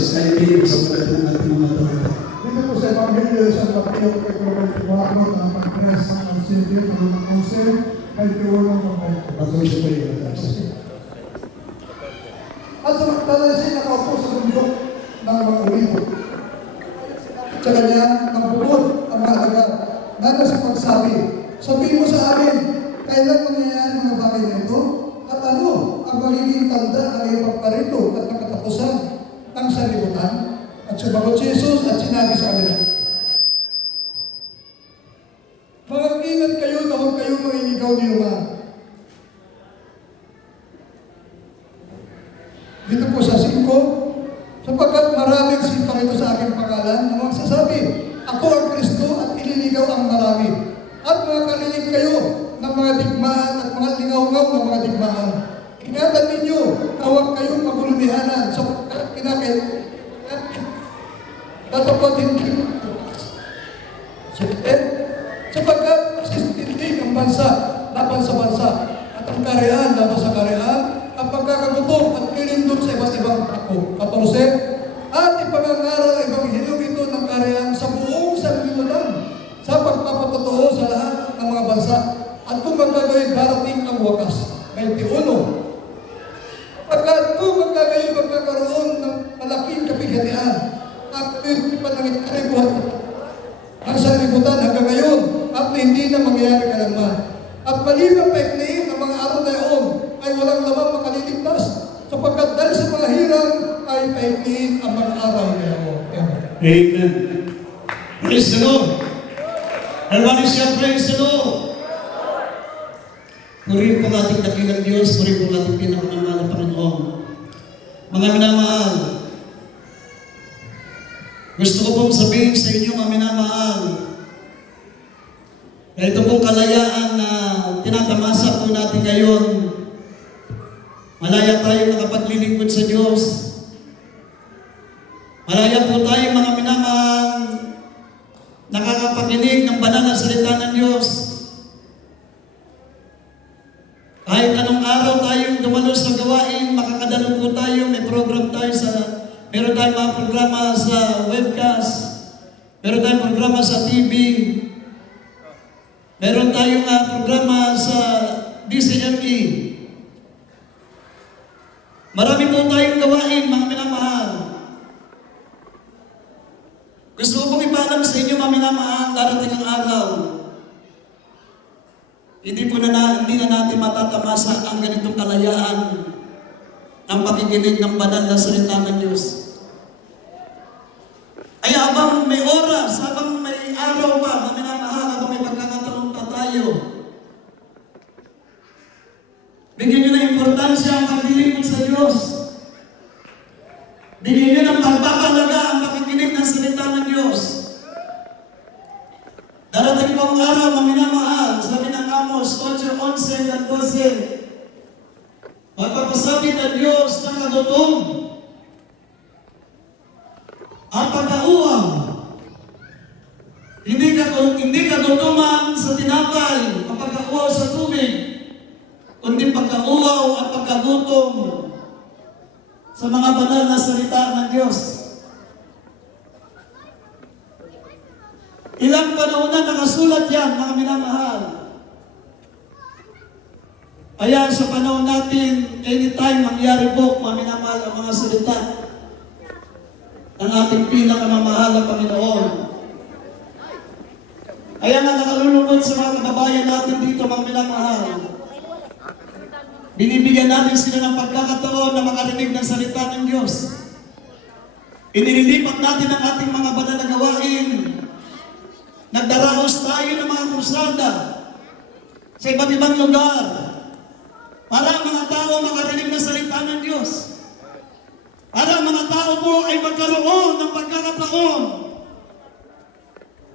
Diyos. Kaya hindi sa pagkat ng ating mga tawag. Dito po sa Evangelyo sa Mateo, kapitulo 24, ng pag-press ng Alcindi, tulong ng 11, kay Tiwalong ng Patuloy siya pa yun. At samantala siya nakaupo sa bundok ng mga olivo. Sa kanya, nagbukod ang mga alagad. Nagka sa pagsabi, sabihin mo sa amin, kailan mangyayari mga bagay na ito? At ano ang magiging tanda ng ipagparito at nakatapusan ng sanlibutan? At sumagot si Jesus at sinabi sa kanila, mag-ingat kayo na huwag kayong mainigaw ni Luman. Dito po sa 5, sapagkat maraming sinta sa aking pangalan na magsasabi, ako ang Kristo at ililigaw ang marami. At makakalilig kayo ng mga digmaan at mga lingaw-ngaw ng mga digmaan. Ingatan ninyo na huwag kayong magulumihanan sapagkat datapot hindi. Sapagkat sistindig ang bansa laban sa bansa at ang karehan laban sa karehan, ang pagkakagutom at kilindot sa iba't ibang ako. 14, at ipangangaral ang ebanghelyo ito ng karehan sa buong sanlibutan sa pagpapatotoo sa lahat ng mga bansa at kung magkagayon darating ang wakas. 21, pagkat kung magkagayon magkakaroon ng malaking kapighatian at ipanangit karibuhat ang sanlibutan hanggang ngayon at hindi na mangyayari kailanman. At maliban paikliin ng mga araw na iyon ay walang lamang makaliligtas sapagkat dahil sa mga hirang ay paikliin ang mga araw na iyon. Amen. Praise the Lord. Everybody shall praise the Lord. Purihin po ang ating dakilang Diyos, purihin po ang ating pinakamamahal na Panginoon. Mga minamahal, gusto ko pong sabihin sa inyo, mga minamahal, na ito pong kalayaan na tinatamasa po natin ngayon, malaya tayong nakapaglilingkod sa Diyos. Malaya po tayong mga minamahal, nakakapakinig ng banal na salita ng Diyos. Kahit anong araw tayong dumalo sa gawain, makakadalo po tayo, may program tayo meron tayong mga programa sa webcast, meron tayong programa sa TV, meron tayong programa sa DCME. Marami po tayong gawain, mga minamahal. Gusto ko pong ipaalam sa inyo, mga minamahal, darating ang araw. Hindi na natin matatamasa ang ganitong kalayaan ng pakikinig ng banal na salita ng Diyos. Ay habang may oras, habang may araw pa, mga minamahal, habang may pagkakataon pa tayo, bigyan nyo na importansya ang paglilingkod sa Diyos. Bigyan nyo ng pagpapalaga ang pakikinig ng salita ng Diyos. Darating po ang araw, mga minamahal, sabi ng Amos 8:11 at 12, magpapasabit ang Diyos ng kagutom, ang pagkauaw. Hindi kagutuman sa tinapay, ang pagkauaw sa tubig, kundi pagkauaw at pagkagutom sa mga banal na salita ng Diyos. Ilang panahon na nakasulat yan, mga minamahal. Ayan, sa panahon natin, anytime mangyari po, mga minamahal, ang mga salita ng ating pinakamamahal na Panginoon. Ayan ang nakalulungkot sa mga kababayan natin dito, mga minamahal. Binibigyan natin sila ng pagkakataon na makarinig ng salita ng Diyos. Inililipat natin ang ating mga banal na gawain. Nagdaraos tayo ng mga krusada sa iba't ibang lugar para ang mga tao makarinig ng salita ng Diyos. Para ang mga tao po ay magkaroon ng pagkakataon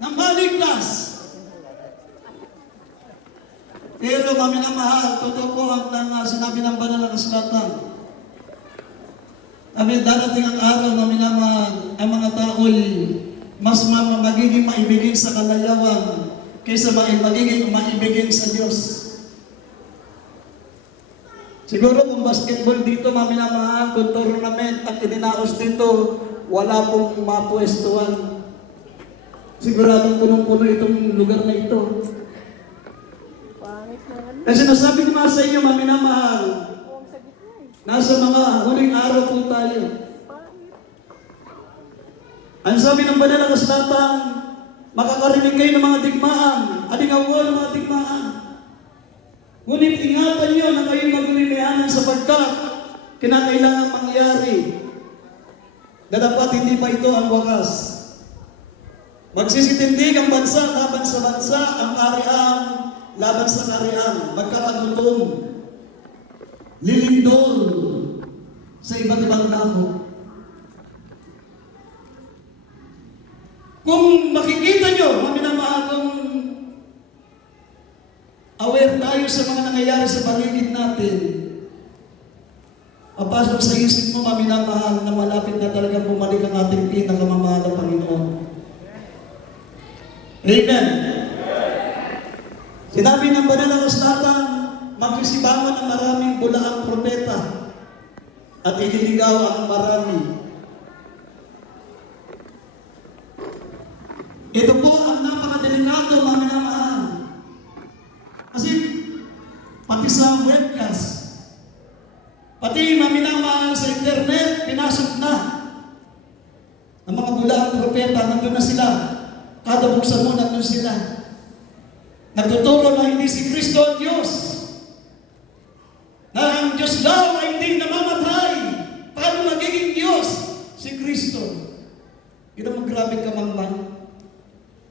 ng maligtas. Pero mga minamahal, totoo po ang sinabi ng banal na kasulatan. Darating ang araw na minamahal, ang mga tao'y mas magiging maibigin sa kalayawan kaysa magiging maibigin sa Diyos. Siguro kung basketball dito, mga minamahal, kung tournament at itinaos dito, wala pong mapwestuhan. Siguradong punong-puno itong lugar na ito. Kasi sinasabi ko nga sa inyo, mga minamahal, nasa mga huling araw po tayo. Ang sabi ng banal na kasulatan, makakarinig kayo ng mga digmaan, alingawo ng mga digmaan. Ngunit ingatan nyo na kayo maglilihanan sapagkat kinakailangan mangyari na dapat hindi pa ito ang wakas. Magsisitindig ang bansa laban sa bansa, ang arian laban sa arian, magkakagutom, lilindol sa iba't ibang dako. Kung makikita nyo, mga minamahal, kung aware tayo sa mga nangyayari sa paligid natin, papasok sa isip mo, mga minamahal, na malapit na talagang bumalik ang ating pinakamamahal na Panginoon. Amen. Sinabi ng banal na kasulatan, magsisibangon ng maraming bulaang propeta at ililigaw ang marami. Ito po ang napakadelikado, mga minamahal. Kasi pati sa webcast, pati mga minamahal sa internet, pinasok na ang mga bulaang propeta, nandun na sila. Kada buksan mo, nandun sila. Nagtuturo na hindi si Kristo ang Diyos. Na ang Diyos daw ay hindi namamatay. Paano magiging Diyos si Kristo? Yun ang grabe kamangman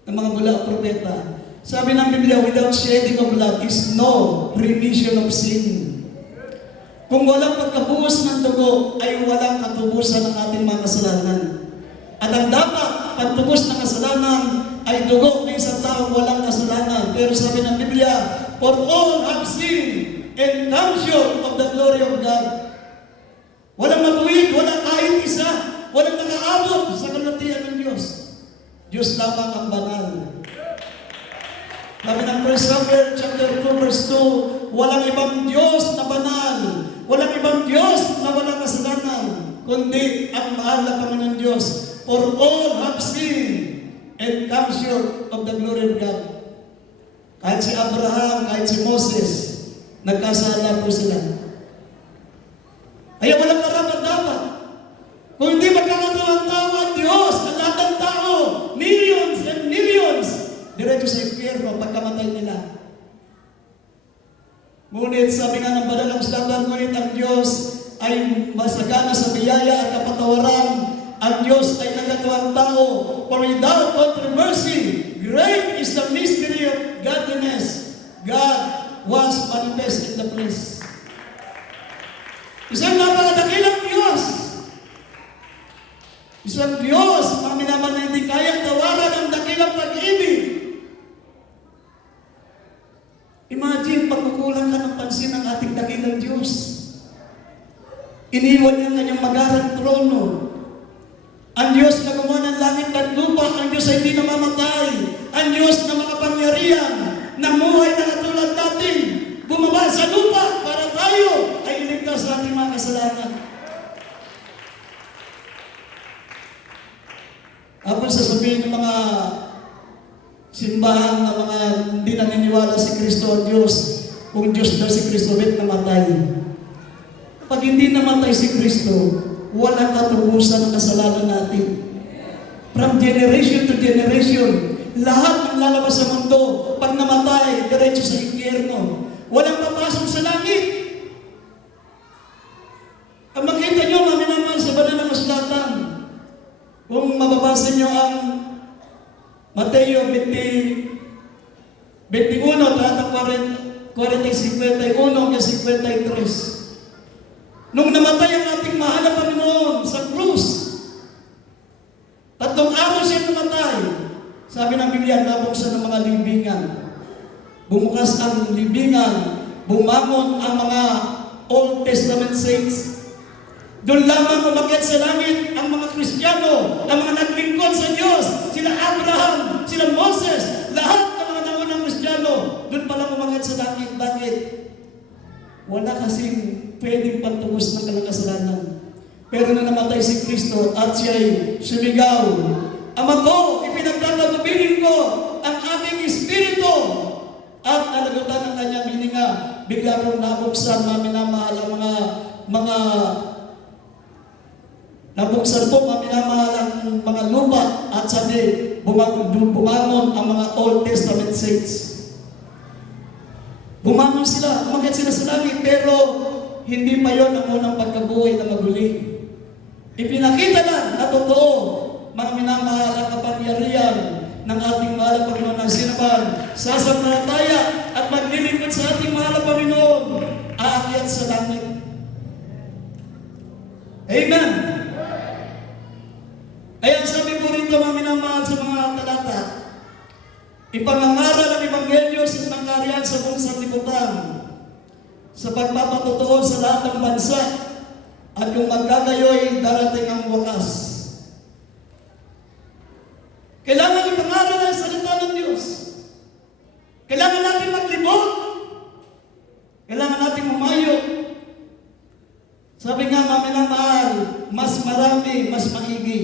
ng mga bulaang propeta. Sabi ng Biblia, without shedding of blood is no remission of sin. Kung walang pagkabuhos ng dugo, ay walang katubusan ng ating mga kasalanan. At ang dapat pagtubos ng kasalanan ay dugo ng isang taong walang kasalanan. Pero sabi ng Biblia, for all have sinned and come short of the glory of God. Walang matuwid, walang kahit isa, walang nakaabot sa kalatian ng Diyos. Diyos lamang ang banal. Sabi ng 1 Samuel chapter 2 verse 2, walang ibang Diyos na banal, walang ibang Diyos na walang kasalanan, kundi ang mahal na Panginoon Diyos. For all have sinned and come short of the glory of God. Kahit si Abraham, kahit si Moses, nagkasala po sila. Kaya walang karapat-dapat. Kung hindi magkakatawang tao ang Diyos, ang lahat ng tao, millions and millions, diretso sa impyerno pagkamatay nila. Ngunit sabi nga ng banal na kasulatan, ngunit ang Diyos ay masagana sa biyaya at kapatawaran. Ang Diyos ay nagkatuwang tao, for without controversy, great is the mystery of godliness. God was manifest in the flesh. Isang napakadakilang Diyos. Isang Diyos, mga minamahal, na hindi kayang tawaran ang dakilang pag-ibig. Imagine, pagkukulang ka ng pansin ng ating dakilang Diyos. Iniwan niya ang kanyang magarang trono. Ang Diyos na gumawa ng langit at lupa, ang Diyos ay hindi namamatay. Ang Diyos na makapangyarihan, namuhay na katulad natin, bumaba sa lupa para tayo ay iligtas sa ating mga kasalanan. Tapos sasabihin ng mga simbahan na mga hindi naniniwala si Kristo ang Diyos, kung Diyos daw si Kristo, ba't namatay? Pag hindi namatay si Kristo, walang katubusan ng kasalanan natin. From generation to generation, lahat ng lalabas sa mundo, pag namatay, diretso sa impyerno. Walang papasok sa langit. Ang makita nyo, mga minamahal, sa banal na kasulatan, kung mababasa nyo ang Mateo 21, talatang 51 hanggang 53. Nung namatay ang ating mahal na Panginoon sa krus, 3 araw siya namatay. Sabi ng Biblia, nabuksan ng mga libingan. Bumukas ang libingan, bumangon ang mga Old Testament saints. Doon lamang umakyat sa langit ang mga Kristiyano, ang mga naglingkod sa Diyos, sila Abraham, sila Moses, lahat ng mga nangunang Kristiyano, doon pa lang umakyat sa langit. Bakit? Wala kasing pwedeng pagtubos ng kasalanan. Pero na namatay si Kristo at siya'y sumigaw, Ama ko, ipinagtatagubilin ko ang aking espiritu. At nalagutan ng kanyang hininga, bigla kong nabuksan, mga minamahal, ang mga nabuksan po, mga minamahal, ang mga lupa. At sabi, bumangon ang mga Old Testament saints. Bumangon sila, umakyat sila sa langit, pero hindi pa yon ang unang pagkabuhay na maguli. Ipinakita na totoo, mga minamahal, ang kapangyarihan ng ating mahal na Panginoon ng sinaman, sasampalataya at maglilingkod sa ating mahal na Panginoon, aakyat sa langit. Amen! Kaya sabi po rito, mga minamahal, sa mga talata, ipangangaral ang Ebanghelyo sa nangyarihan sa buong sanlibutan, sa pagpapatotoo sa lahat ng bansa, at kung magkagayoy, darating ang wakas. Kailangan ipangaral ang salita ng Diyos. Kailangan natin maglibot. Kailangan natin umayo. Sabi nga, maminamahal, mas marami, mas maigi.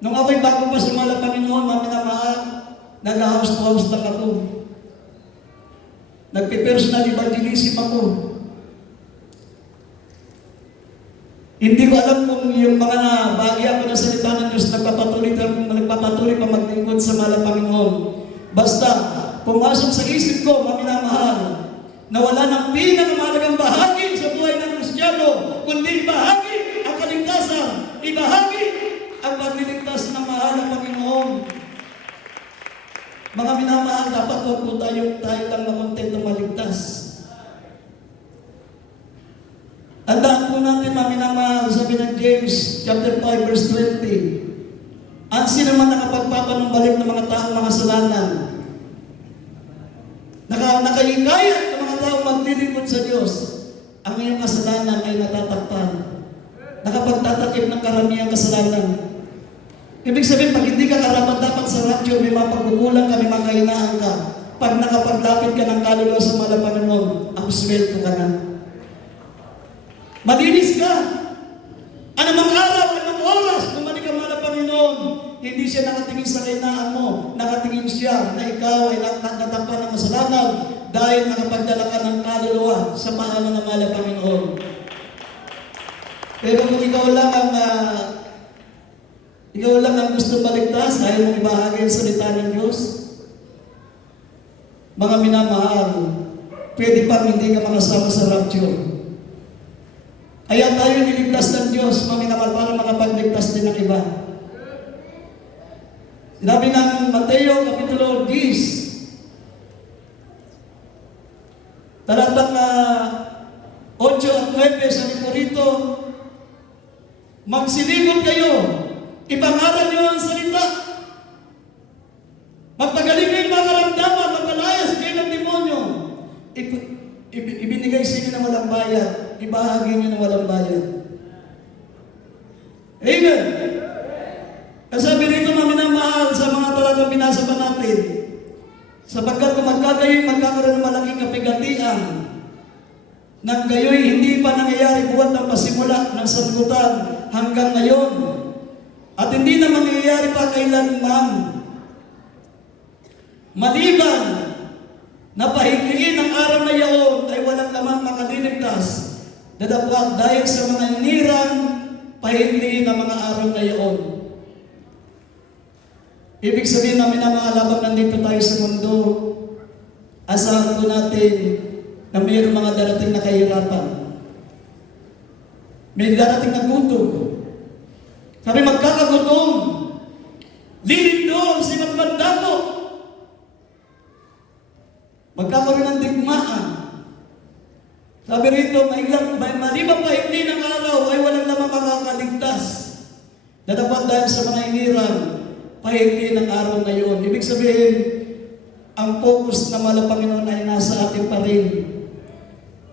Nung ako'y bago pa sa mahal na Panginoon, maminamahal, nag-house to house lang ako. Nagpe-personal evangelism ako. Hindi ko alam kung yung mga bahagi ako ng salita ng Diyos nagpapatuloy pa maglingkod sa mahal na Panginoon. Basta, pumasok sa isip ko, maminamahal, na wala ng pinakamahalagang bahagi sa buhay ng Kristiyano, kundi ibahagi ang kaligtasan, ibahagi ang pagliligtas ng mahal na Panginoon. Mga minamahal, dapat huwag po tayo lang makontento maligtas. Andaan po natin, mga minamahal, sabi ng James chapter 5 verse 20. Ang sino man nakapagpapanumbalik ng mga taong mga kasalanan, nakahikayat ng mga taong maglilingkod sa Diyos, ang iyong kasalanan ay natatakpan. Nakapagtatakip ng karamihang kasalanan. Ibig sabihin, pag hindi ka karapat dapat sa rapture, may mga pagkukulang ka, may mga kahinaan ka. Pag nakapaglapit ka ng kaluluwa sa mahal na Panginoon, absuelto ka na. Malinis ka. Anumang araw, anumang oras, bumalik ka mahal na Panginoon, hindi siya nakatingin sa kahinaan mo, nakatingin siya na ikaw ay natakpan ng kasalanan dahil nakapagdala ka ng kaluluwa sa mahal na mahal na Panginoon. Pero kung ikaw lang ang gusto maligtas, ayaw mong ibahagi ang salita ng Diyos, mga minamahal, pwede pang hindi ka makasama sa rapture. Kaya tayo niligtas ng Diyos, mga minamahal, para makapagligtas din ng iba. Sinabi ng Mateo, Kapitulo 10, talatang 8 at 9, sabi po rito, magsilibot kayo, ipangaral niyo ang salita, magpagaling kayo mga karamdaman, magpalayas kayo ng demonyo, ibinigay sa inyo ng walang bayad, ibahagi niyo ng walang bayad. Amen! Kasabi rito, mga minamahal, sa mga talatang binasa pa natin, sapagkat kung magkagayoy, magkakaroon ng malaking kapigatian, nang gayoy hindi pa nangyayari buwan ng pasimula ng sanlibutan hanggang ngayon, at hindi na mangyayari pa kailanman, maliban na pahigliin ang araw na yaon ay walang lamang makaliligtas, dadapwat dahil sa mga inirang pahigliin ang mga araw na yaon. Ibig sabihin namin na mga labang nandito tayo sa mundo, asahan po natin na mayroong mga darating na kahirapan. May darating na gutom. Sabi, magkakagutom. Lilindol sa iba't ibang dako. Magkakaroon ng digmaan. Sabi rito, malibang pahigli ng araw ay walang naman makakaligtas. Dadapat dahil sa mga inirang pahigli ng araw na yun. Ibig sabihin, ang focus na mahal na Panginoon ay nasa atin pa rin.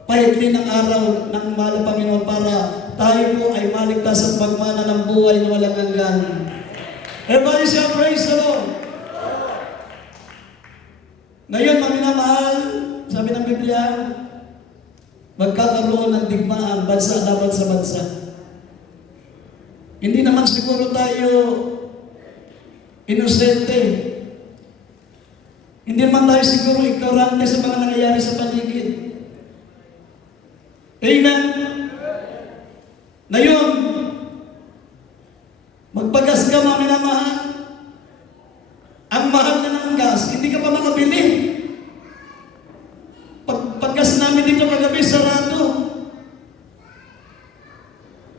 Pahigli ng araw ng mahal na Panginoon para tayo po ay maligtas at magmana ng buhay na walang hanggan. Everybody shall praise the Lord. Ngayon, mga minamahal, sabi ng Biblia, magkakaroon ng digmaan bansa laban sa bansa. Hindi naman siguro tayo inosente. Hindi naman tayo siguro ignorante sa mga nangyayari sa paligid. Amen? Ngayon, magpagas ka, mga minamahal. Ang mahal na ng gas, hindi ka pa makabili. Paggas namin dito kagabi, sarado.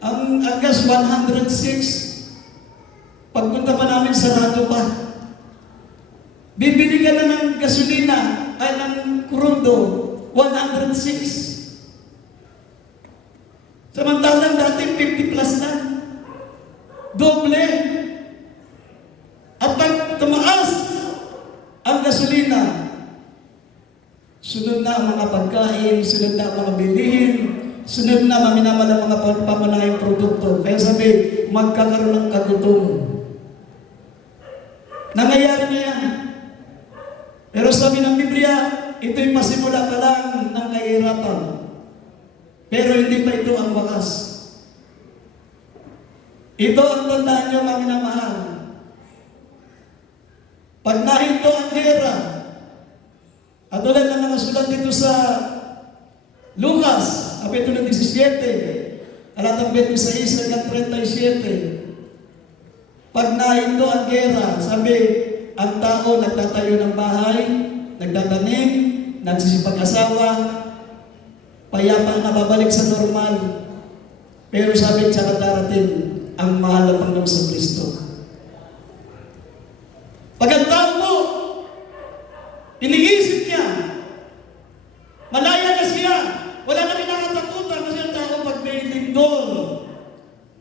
Ang gas 106. Pagpunta pa namin, sarado pa. Bibili ka na ng gasolina, ay ng crudo, 106. Samantalang dati 50 plus na. Doble. At pag tumaas ang gasolina, sunod na ang mga pagkain, sunod na ang mga bilihin, sunod na maminamal ang mga pamanahing produkto. Kaya sabi, magkakaroon ng kagutom. Nangyayari na yan. Pero sabi ng Biblia, ito'y pasimula pa lang ng kahirapan. Pero hindi pa ito ang wakas. Ito ang tandaan nyo, mga minamahal. Pag nahinto ang gera, at tulad ng mga sulat dito sa Lucas, Kapitulo 17, talatang 26 hanggang 37. Pag nahinto ang gera, sabi, ang tao nagtatayo ng bahay, nagtatanim, nagsisipag-asawa, payapa na babalik sa normal. Pero sabi, tsaka darating ang mahal na Panginoon sa Kristo. Pag ang tao mo, iniisip niya, malaya na siya, wala na kinakatakutan kasi ang tao pag may lindol,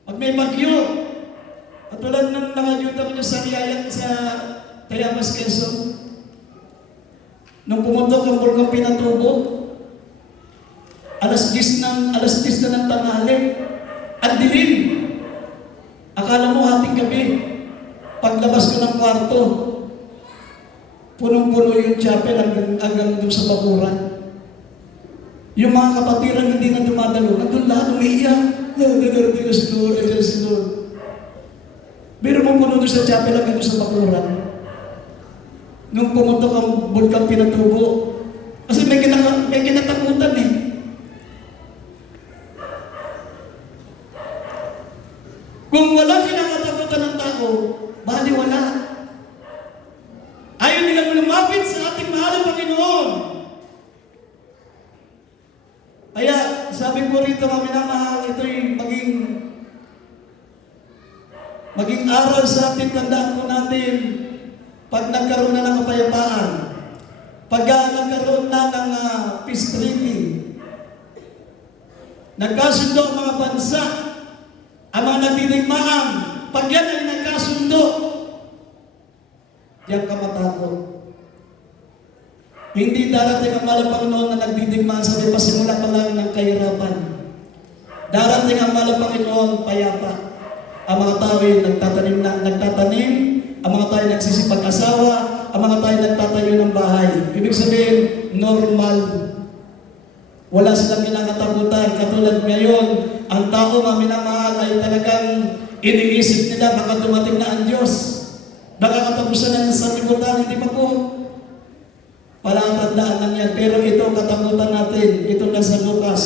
pag may bagyo, at tulad ng nakayuta ko niya sa Riayat sa Tayabas, Quezon, nung pumutok ang Bulkang Pinatubo, alas 10 na ng tanghali, at dilim. Akala mo hating gabi, paglabas ko ng kwarto, punong-puno yung chapel hanggang doon sa bakuran. Yung mga kapatiran hindi na dumadalo, nandun lahat umiiyak. Nagdarating na si Lord, nagdarating si Lord. Pero mo puno doon sa chapel hanggang doon sa bakuran. Nung pumutok ang Bulkang Pinatubo, kasi may kinatakutan eh. Kung walang kinakatakutan ng tao, bali wala. Ayaw nilang lumapit sa ating mahal na Panginoon. Kaya, sabi ko rito, mga minamahal, ito'y maging aral sa atin, tandaan ko natin, pag nagkaroon na ng kapayapaan, pag nagkaroon na ng peace treaty, nagkasundo ang mga bansa, ang mga nagdidigmaan, pag yan ay nagkasundo, diyan ka matakot. Hindi darating ang mahal na Panginoon na nagdidigmaan sa pasimula pa lang ng kahirapan. Darating ang mahal na Panginoon payapa. Ang mga tao ay nagtatanim, ang mga tayo nagsisipag-asawa, ang mga tayo nagtatayo ng bahay. Ibig sabihin, normal. Wala silang kinakatakutan. Katulad ngayon, ang tao, mga minamahal, ay talagang iniisip nila, baka dumating na ang Diyos. Baka katapusan na ng sanlibutan, hindi pa po. Palatandaan lang yan. Pero ito, katakutan natin. Ito na sa Lucas.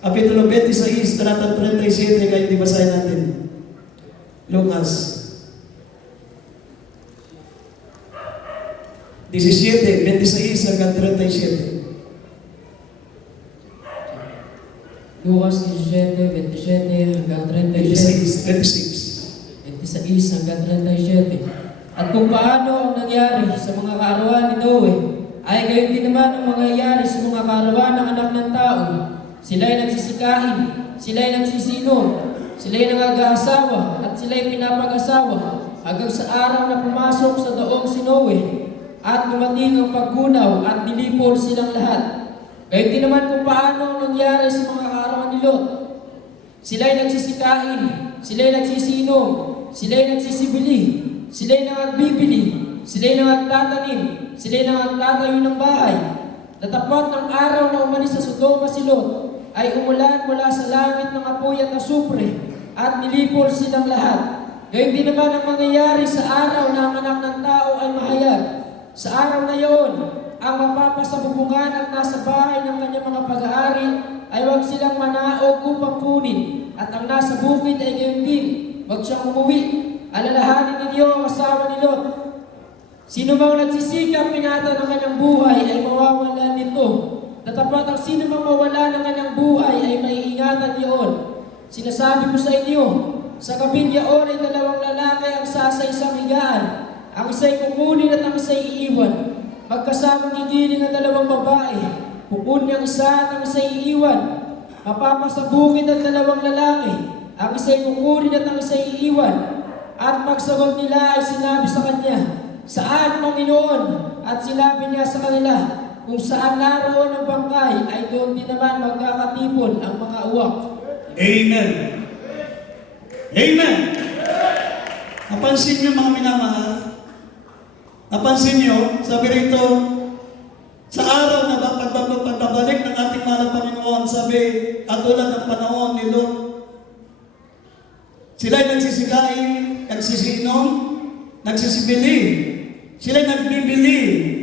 Kapitulo 26, talatang 37, kaya hindi basahin natin. Lucas 17, 26 hanggang 37. Lucas 17, 27 hanggang 37. 26 hanggang 37. At kung paano ang nangyari sa mga kaarawan ni Noe, ay gayon din naman ang mangyayari sa mga kaarawan ng anak ng tao. Sila'y nagsisikain, sila'y nagsisinom, sila'y nangag-aasawa, at sila'y pinapag-asawa, hanggang sa araw na pumasok sa daong si Noe, at dumating ang paggunaw, at nilipol silang lahat. Gayon din naman kung paano ang nangyari sa mga kaarawan ni Lot. Sila'y nagsisikain, sila'y nagsisinom, sila'y nagsisibili, sila'y nangagbibili, sila'y nangagtatanim, sila'y nangagtatayo ng bahay. Natapot ng araw na umalis sa Sodoma si Lot, ay umulan mula sa langit ng apoy at asupre, at nilipol silang lahat. Gayon din naman ang mangyayari sa araw na ang anak ng tao ay mahayag. Sa araw na iyon, ang mapapasabubungan at nasa bahay ng kanyang mga pag-aari ay huwag silang manaog upang kunin, at ang nasa bukid ay gayon din, huwag siyang umuwi. Alalahanin ninyo ang asawa ni Lot. Sino mang nagsisikap pinata ng kanyang buhay ay mawawalan nito. Tatapat ang sino mang mawala ng kanyang buhay ay maiingatan niyon. Sinasabi ko sa inyo, sa gabing yaon ay dalawang lalaki ang sasaysang higaan. Ang isa'y kukunin at ang isa'y iiwan. Magkasamang gigiling ang dalawang babae. Kukunin ang isa at ang isa'y iiwan. Mapapasabukid ang dalawang lalaki. Ang isa'y kukunin at ang isa'y iiwan. At magsagot nila ay sinabi sa kanya, "Saan, Panginoon?" At sinabi niya sa kanila, "Kung saan naroon ang bangkay, ay doon din naman magkakatipon ang mga uwak." Amen. Amen. Napansin niyo mga minamahal? Napansin niyo, sabi rito, sa araw na pagbabalik ng ating mahal na Panginoon, sabi, katulad ng panahon ni Lot, sila'y nagsisigain, nagsisinom, nagsisibili. Sila'y nagbibili,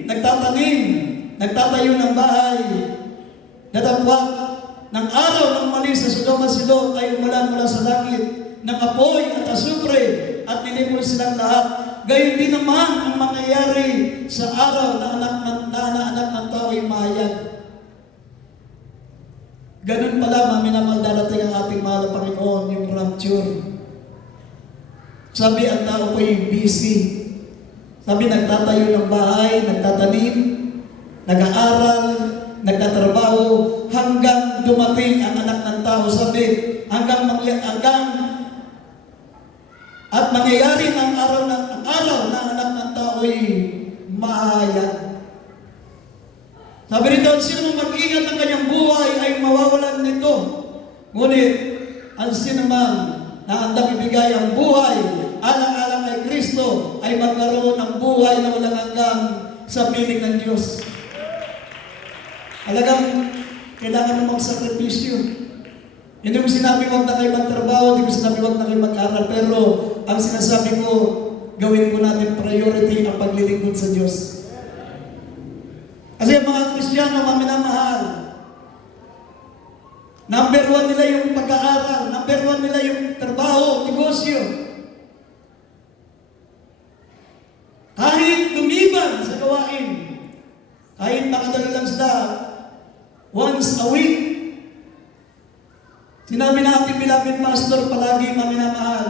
nagtatanim, nagtatayo ng bahay. Datapwat ng araw ng mali sa Sodoma si Lot ay umulan mula sa langit ng apoy at asupre at nilipol silang lahat. Gayon din naman ang mangyayari sa araw na anak ng tao ay mahayag. Ganun pala, mga minamahal, darating ang ating mahal na Panginoon, yung rapture. Sabi, ang tao po ay busy. Sabi, nagtatayo ng bahay, nagtatanim, nag-aaral, nagtatrabaho, hanggang dumating ang anak ng tao. Sabi, hanggang at mangyayari ng araw na ang anak ng tao ay mahayag. Sabi rito, sino mag-ingat ng kanyang buhay ay mawawalan nito. Ngunit, ang sinumang na handang ibigay ang buhay, alang-alang kay Kristo, ay magkaroon ng buhay na walang hanggang sa piling ng Diyos. Talagang kailangan mo magsakripisyo. Hindi ko sinabi huwag na kayo magtrabaho, hindi ko sinabi huwag na kayo mag-aral, pero ang sinasabi ko, gawin po natin priority ang paglilingkod sa Diyos. Kasi ang mga Kristiyano, mga minamahal, number 1 nila yung pag-aaral, number 1 nila yung trabaho, negosyo. Kahit lumiban sa gawain, kahit makadali lang sila once a week, sinabi na ating beloved pastor palagi, mga minamahal,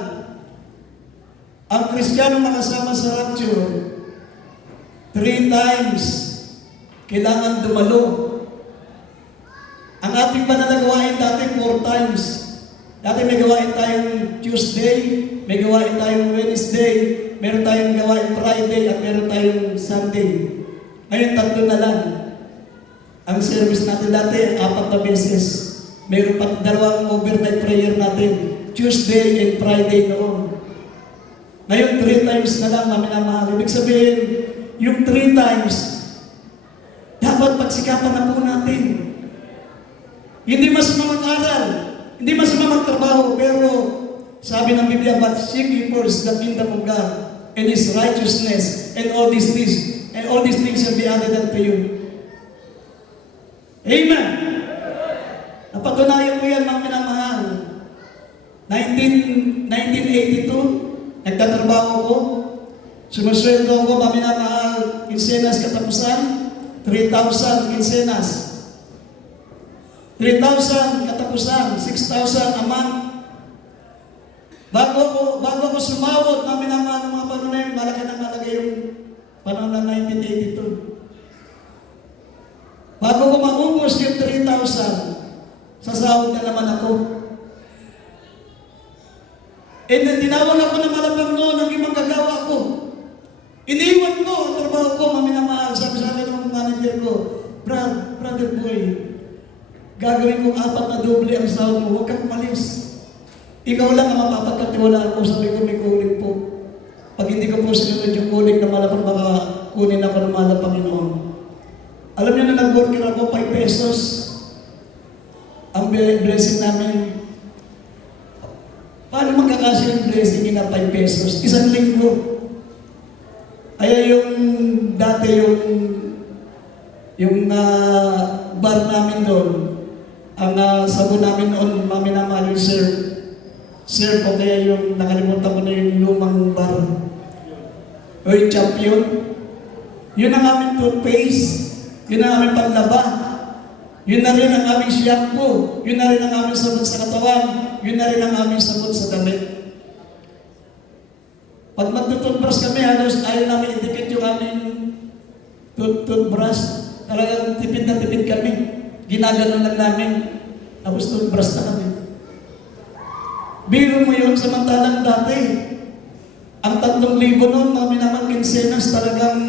ang Kristiyano makasama sa rapture, 3 times kailangan dumalo. Ang ating pananagawain dati 4 times. Dati may gawain tayong Tuesday, may gawain tayong Wednesday, meron tayong gawain Friday, at meron tayong Sunday. Ngayon 3 na lang. Ang service natin dati 4 na beses. Meron pa 2 overnight prayer natin, Tuesday and Friday noon. Ngayon 3 times na lang, mga minamahal. Ibig sabihin, yung 3 times, dapat pagsikapan na po natin. Hindi masama mag-aral, hindi masama magtrabaho, pero sabi ng Biblia, but seek ye first the kingdom of God and His righteousness, and all these things shall be added unto you. Amen. Napatunayan ko yan, mga minamahal. 1982, nagtatrabaho ko. Sumusweldo ko, mga minamahal, kinsenas katapusan, 3,000 kinsenas. 3,000 katapusan, 6,000 a month. Bago ako sumawot, mga minamahal ng mga panahon na yun, malaki na malaki yung panahon ng 1982. Bago ko maubos yung 3,000, sasahod na naman ako. And then, tinawag ako ng malapang noon ang ibang gagawa ko. Iniwan ko ang trabaho ko, maminamahal. Sabi sa akin ng manager ko, brother boy, gagawin kong 4 na doble ang sahod mo, huwag kang umalis. Ikaw lang ang mapapagkatiwalaan ko, sabi ko may kuling po. Pag hindi ko po sinunod yung kuling na malapang, baka kunin ako ng mahal na Panginoon. Alam niyo na nag-worker ako, 5 pesos. Ang blessing namin. Paano magkakasya yung blessing na 5 pesos. Isang linggo. Ay yung dati yung bar namin doon, ang sabon namin noon, maminamahal yung sir ko, kaya yung nakalimutan ko na yung lumang bar. O yung champion. Yun ang aming toothpaste. Yun ang aming panlaba. Yun na rin ang aming shampoo. Yun na rin ang aming sabon sa katawan. Yun na rin ang aming sabon sa damit. Pag magtutoothbrush kami, halos ayaw namin idikit yung aming toothbrush. Talagang tipid na tipid kami. Ginaganon lang namin. Tapos toothbrush na kami. Biro mo yun, samantalang dati. Ang 3,000 noon, namin naman kinsenas, talagang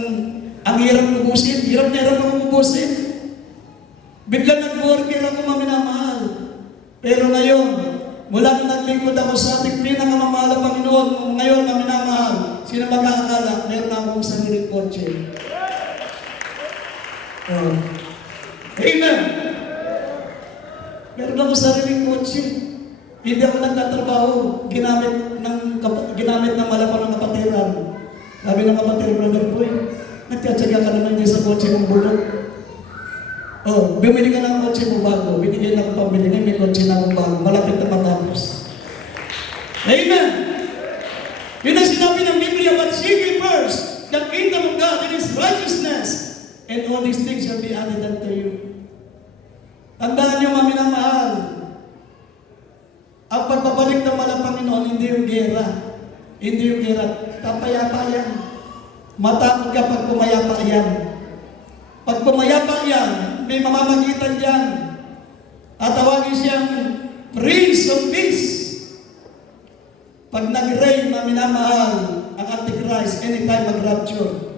ang hirap ubusin. Hirap na hirap akong ubusin. Bigla nag-worker ako, maminamahal. Pero ngayon, mula na naglingkod ako sa ating pinakamamahal na Panginoon, ngayon, maminamahal, sino mag-aakala, meron na akong sariling kotse. Oh. Amen! Meron akong sariling kotse. Hindi ako nagtatrabaho, ginamit ng malapang ng kapatiran. Sabi ng kapatiran, brother boy, nagtsatsaga ka naman din sa kotse mong bulok. Oh, bumili ka ng kotse mo bago, binigay na akong pambili, may kotse na akong bago, malapit na matapos. Amen! Yun ang sinabi ng Biblia, but seek ye first the kingdom of God and His righteousness, and all these things shall be added unto you. Tandaan niyo, maminamahal, ang pagbabalik ng malang Panginoon, hindi yung gera. Hindi yung gera. Kapayapa yan. Matakot ka pag pumayapa yan. Pag pumayapa yan, may mamamagitan yan. At tawagin siyang Prince of Peace. Pag nag-reign, maminamahal, ang Antichrist, anytime mag-rapture.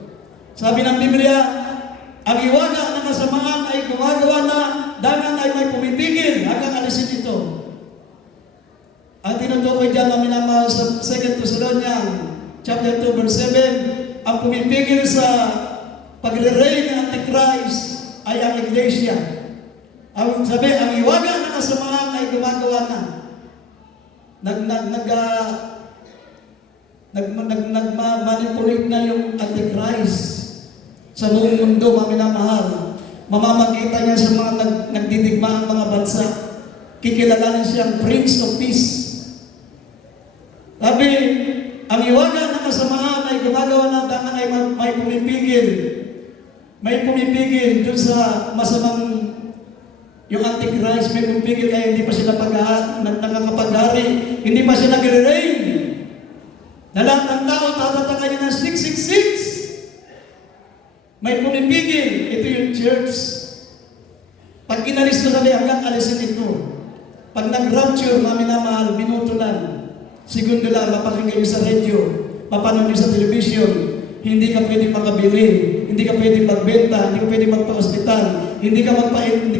Sabi ng Biblia, ang iwaga ng kasamaan ay gumagawa na, dangan ay may pumipigil hanggang alisin ito. Ang tinutukoy dyan na minamahal sa 2 Thessalonians chapter 2 verse 7, ang pumipigil sa pagre-reign ng Antichrist ay ang Iglesia. Ang sabi, ang iwaga ng kasamaan ay gumagawa na. Nagmanipulate na yung Antichrist sa buong mundo, maminamahal. Mamamagitan niya sa mga nagdidigmaang mga bansa. Kikilalanin siyang Prince of Peace. Sabi, ang iwaga ng kasamaan ay gumagawa ng tangan ay may pumipigil. May pumipigil dun sa masamang yung Antichrist, may pumipigil kaya hindi pa sila nangangapaghari, hindi pa sila nagre-reign. Na lahat ng tao tatatangay ng 666. May pumipigil, ito yung church. Pag inalis ko sabi, hanggang alisin ito. Pag nag-rapture, maminamahal, minuto lang. Segundo lang, mapakinggan nyo sa radio, mapanood nyo sa television, hindi ka pwede makabili, hindi ka pwede magbenta, hindi ka pwede magpa-hospital, hindi ka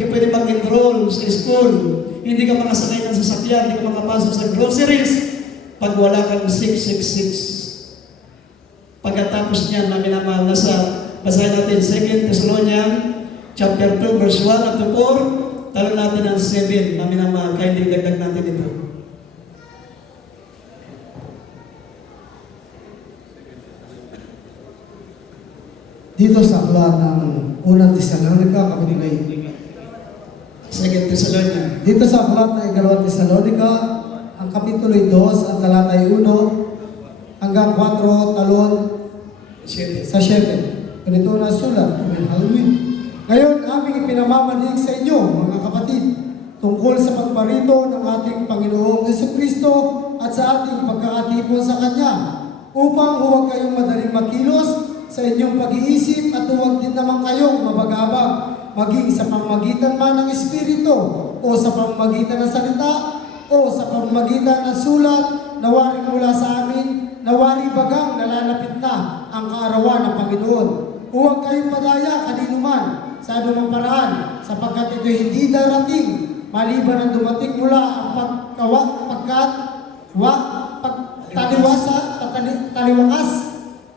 pwede mag-enroll sa school, hindi ka makasakay ng sasakyan, hindi ka makapasok sa groceries, pag wala kang 666. Pagkatapos niyan, maminamahal, basahin natin 2 Thessalonians chapter 2 verse 1 up to 4, talon natin ang 7, maminamahal, kaya hindi dagdag natin ito. Dito sa aklat ng unang Tesalonica, kapitulo 2 Thessalonians. Dito sa aklat ng ikalawang Tesalonica, ang kapitulo 2, ang talatay 1 hanggang 4, talon 7. sa 7. Ganito na sulat. Amen. Hallelujah. Ngayon, aming ipinamamalig sa inyo, mga kapatid, tungkol sa pagparito ng ating Panginoong Jesucristo at sa ating pagkakatipon sa Kanya, upang huwag kayong madaling makilos sa inyong pag-iisip at huwag din naman kayong mabagabag, maging sa pamamagitan man ng Espiritu o sa pamamagitan ng salita o sa pamamagitan ng sulat na wari mula sa amin, na wari bagang nalalapit na ang kaarawan ng Panginoon. Huwag kayong madaya kaninuman sa anumang paraan, sapagkat ito hindi darating maliban ang dumating mula ang taliwakas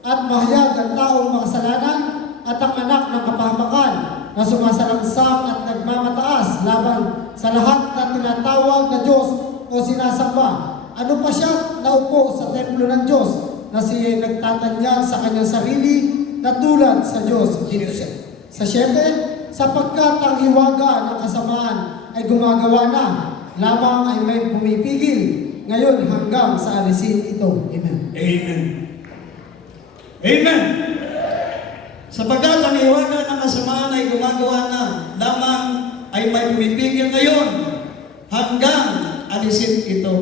at mahayag ang taong makasalanan at ang anak ng kapahamakan na sumasalangsang at nagmamataas laban sa lahat na tinatawag na Diyos o sinasamba. Ano pa siya na templo ng Diyos na siya nagtatanyag sa kanyang sarili na tulad sa Diyos. Dito sa 7, sapagkat ang hiwaga ng kasamaan ay gumagawa na, lamang ay may pumipigil, ngayon hanggang sa alisin ito. Amen. Amen. Amen. Sapagkat ang hiwaga ng kasamaan ay gumagawa na, lamang ay may pumipigil ngayon hanggang alisin ito.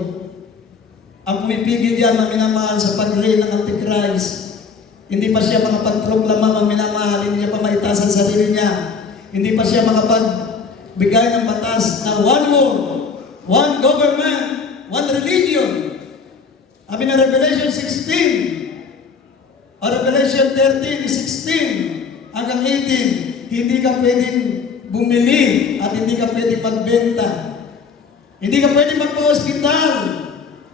Ang pumipigil diyan na minamahal sa pag-reign ng Antichrist. Hindi pa siya makapagproklama ng minamahal, hindi niya pa maitasan sarili niya. Hindi pa siya makapagbigay ng batas na one world, one government, one religion. Sabi na Revelation 16 o Revelation 13:16 hanggang 18, hindi ka pwedeng bumili at hindi ka pwedeng magbenta. Hindi ka pwedeng magpa-hospital.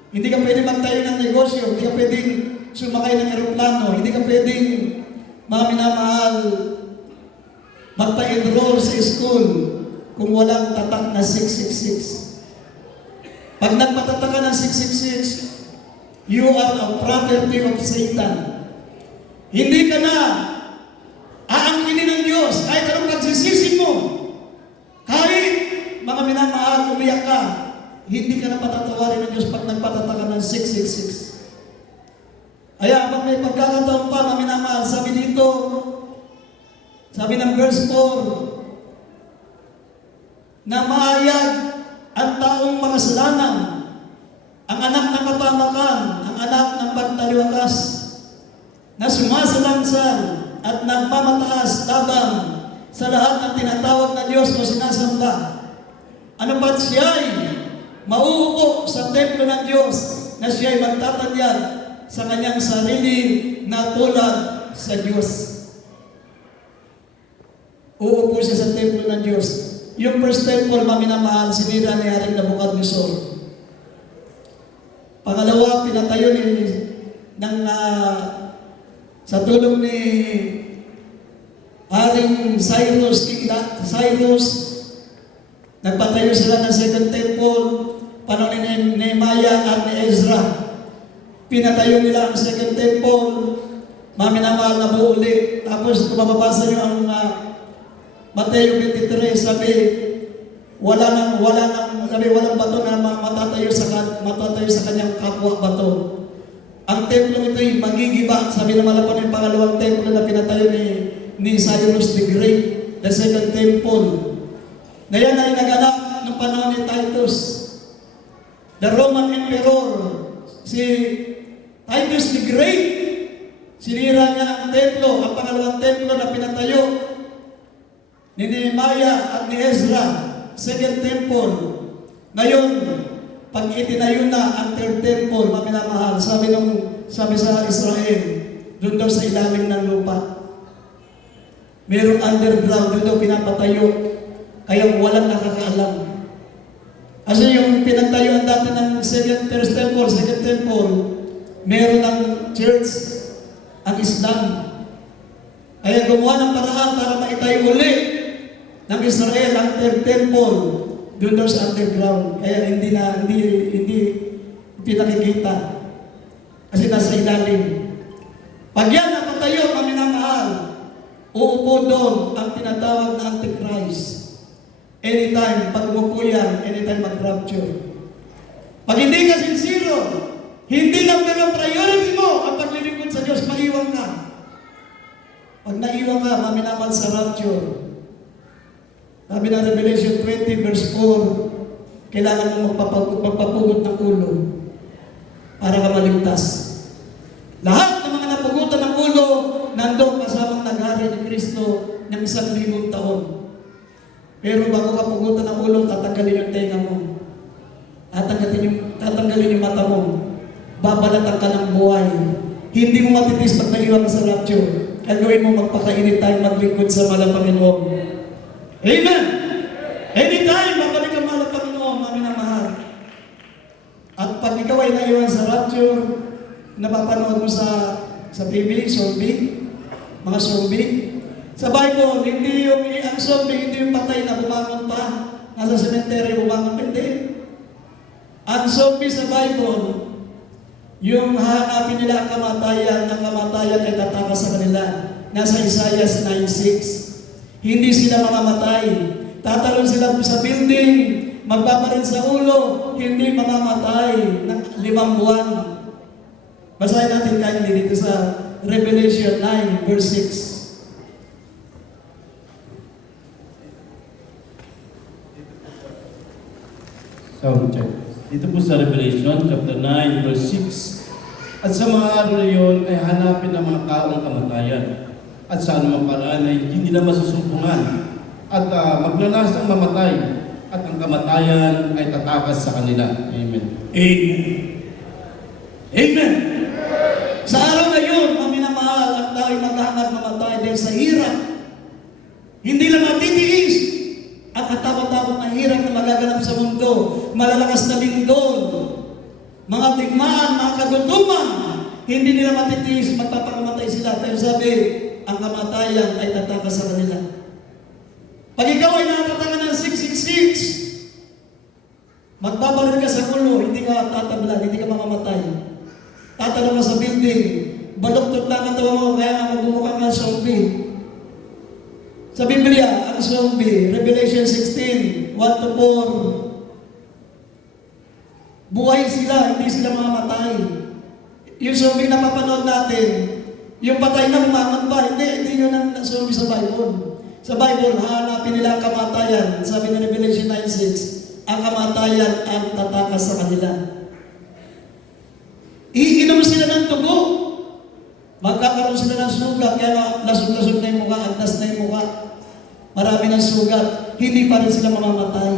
Hindi ka pwedeng magtayo ng negosyo. Hindi ka pwedeng sumakay ng eroplano. Hindi ka pwedeng, mga minamahal, magpa-enroll sa school kung walang tatak na 666. Pag nagpatatak ka ng 666, you are a property of Satan. Hindi ka na aangkinin ng Diyos kahit anong pagsisisi mo. Kahit mga minamahal, umiyak ka, hindi ka na patatawarin ng Diyos pag nagpatatak ka ng 666. Kaya pag may pagkakataon pa, mga minamahal, sabi dito, sabi ng verse 4, na maayag ang taong makasalanan, ang anak ng kapamakan, ang anak ng pagtaliwakas, na sumasalansal at nagmamataas labang sa lahat ng tinatawag na Diyos o sinasamba. Ano ba't siya'y mauupo sa templo ng Diyos na siya'y magtatanyag sa kanyang sarili na tulad sa Diyos. Uupo siya sa templo ng Diyos. Yung first temple, maminamahal, sinira ni Haring Nabucodonosor. Pangalawa, pinatayo sa tulong ni Haring Cyrus, nagpatayo sila ng second temple, panahon ni Nehemiah at ni Ezra. Pinatayo nila ang second temple, maminamahal na buo ulit. Tapos kung mababasa nyo ang Mateo 23, sabi, walang bato na matatayo sa kanyang kapwa bato. Ang templo ito'y magigiba. Sabi na malapan yung pangalawang templo na pinatayo ni Cyrus the Great, the second temple. Na yan ay naganap ng panahon ni Titus, the Roman Emperor. Si Titus the Great, sinira niya ang templo, ang pangalawang templo na pinatayo ni Nehemiah at ni Ezra, second temple. Ngayon, pag itinayo na ang third temple, maminamahal, sabi sa Israel, doon daw sa ilalim ng lupa. Merong underground, doon daw pinapatayo, kaya walang nakakaalam. Kasi yung pinagtayuan dati ng second temple, meron ng church, ang Islam. Kaya gumawa ng paraan para maitayo ulit ng Israel ang third temple doon daw sa underground. Kaya hindi pinakikita. Kasi nasa ilalim. Pag yan napatayo, maminamahal, uupo doon ang tinatawag na Antichrist. Anytime, pag umupo yan, anytime mag-rapture. Pag hindi ka sincero, hindi number one priority mo ang paglilingkod sa Diyos, maiwan ka. Pag naiwan ka, maminamahal sa rapture. Sabi ng Revelation 20 verse 4, kailangan mo magpapugot ng ulo para ka maligtas. Lahat ng mga napugutan ng ulo, nandoon kasamang naghari ni Kristo ng 1,000 taon. Pero bago ka pugutan ng ulo, tatanggalin yung tenga mo. Tatanggalin yung mata mo. Babalatan ka ng buhay. Hindi mo matitis pag naiwan ka sa rapture. Gagawin mo magpakainit tayo maglingkod sa mahal na Panginoon. Amen! Anytime, mabalik ang mahal na Panginoon, maminamahal. At pag ikaw ay naiwan sa rapture, napapanood mo sa TV, zombie, mga zombie. Sa Bible, hindi ang zombie, hindi yung patay na bumangon pa, nasa cemetery bumangon, hindi. Ang zombie sa Bible, Yung hahanapin nila ang kamatayan ay tatakas sa kanila. Nasa Isaiah 9:6. Hindi sila mamamatay. Tatalon sila sa building, magbabaril sa ulo, hindi mamamatay ng 5 buwan. Basahin natin kindly dito sa Revelation 9 verse 6. Sound check. Dito po sa Revelation chapter 9 verse 6. At sa mga araw na iyon ay hanapin ang mga taong kamatayan. At sa anumang paraan ay hindi nila masusumpungan. At maglalasang mamatay. At ang kamatayan ay tatakas sa kanila. Amen. Amen. Amen. Sa araw na yun, mga minamahal, at tayo maghahangad mamatay dahil sa hirap. Hindi lang matitiis at katakot-takot na hirap na magaganap sa mundo. Malalakas na lindol, mga tigmaan, mga kagutuman. Hindi nila matitiis, magpapakamatay sila. Pero sabi, ang kamatayan ay tatakas sa kanila. Pag ikaw ay nakatatangan ng 666, magbabaril ka sa ulo, hindi ka tatablan, hindi ka mamamatay. Tatanong ka sa building, baluktot lang ang tawa mo, kaya nga magmumukha kang zombie. Sa Biblia, ang zombie, Revelation 16, 1-4, buhay sila, hindi sila mamamatay. Yung zombie na mapanood natin, yung patay na umangamba, hindi yun ang zombie sa Bible. Sa Bible, hahanapin nila ang kamatayan. Sabi ng Revelation 9:6, ang kamatayan ang tatakas sa kanila. Iinom sila ng dugo. Magkakaroon sila ng sugat, kaya lasog-lasog na yung mukha, agdas na yung mukha. Marami ng sugat, hindi pa rin sila mamamatay.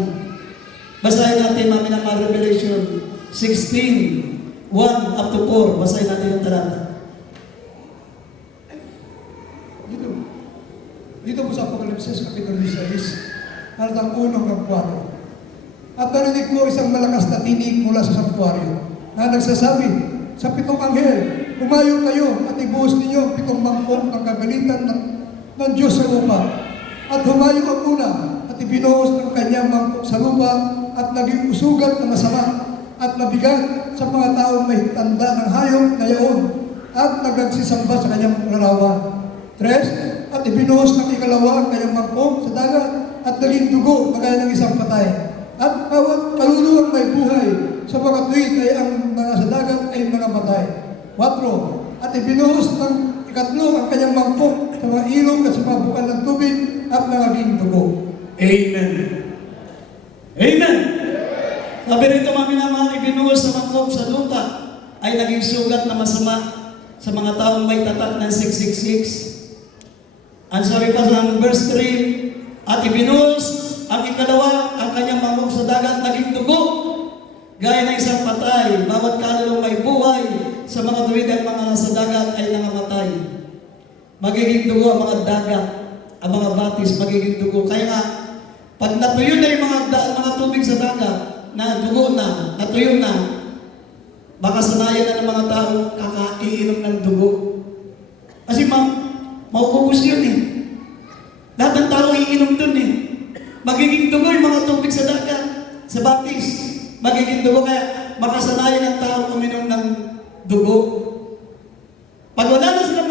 Basahin natin, mami ng Revelation 16, 1-4. Basahin natin yung talata. Dito po sa Apokalipsis, Kapitulo 16, halatang 1 hanggang 4. At narinig ko isang malakas na tinig mula sa santuario na nagsasabi, sa 7 anghel, humayo kayo at ibuhos ninyo ang 7 mangkok ng kagalitan ng Diyos sa lupa. At humayo ang una at ibinuhos ang kanyang mangkok sa lupa at naging usugat na masama at nabigat sa mga taong may tanda ng hayop na yaon at nagsisamba sa kanyang larawan. 3. At ibinuhos ng ikalawa ang kanyang mangkok sa dagat at naging dugo na gaya ng isang patay. At bawat kaluluwang may buhay sa mga tuwid ay ang mga sa dagat ay mga patay. 4. At ibinuhos ng ikatlo ang kanyang mangkok sa mga ilog at sa mga bukal ng tubig at naging dugo. Amen. Amen. Sabi rito, mga minamahal, ibinuhos sa mangkok sa lupa ay naging sugat na masama sa mga taong may tatak ng 666. Ang sabi pa sa verse 3, at ibinuhos ang ikalawa ang kanyang mangkok sa dagat, naging dugo, gaya ng isang patay. Bawat kaluluwang may buhay sa mga tuwid at mga nasa dagat ay nangamatay. Magiging dugo ang mga dagat, ang mga batis, magiging dugo. Kaya nga, pag natuyo na yung mga tubig sa dagat, na dugo na, natuyo na, baka sanayan na ng mga tao kakaiinom ng dugo. Kasi mauubos yun eh. Lahat ng tao iinom dun eh. Magiging dugo yung mga tubig sa dagat, sa batis. Magiging dugo, kaya makasanayan ng tao uminom ng dugo. Pag wala na sila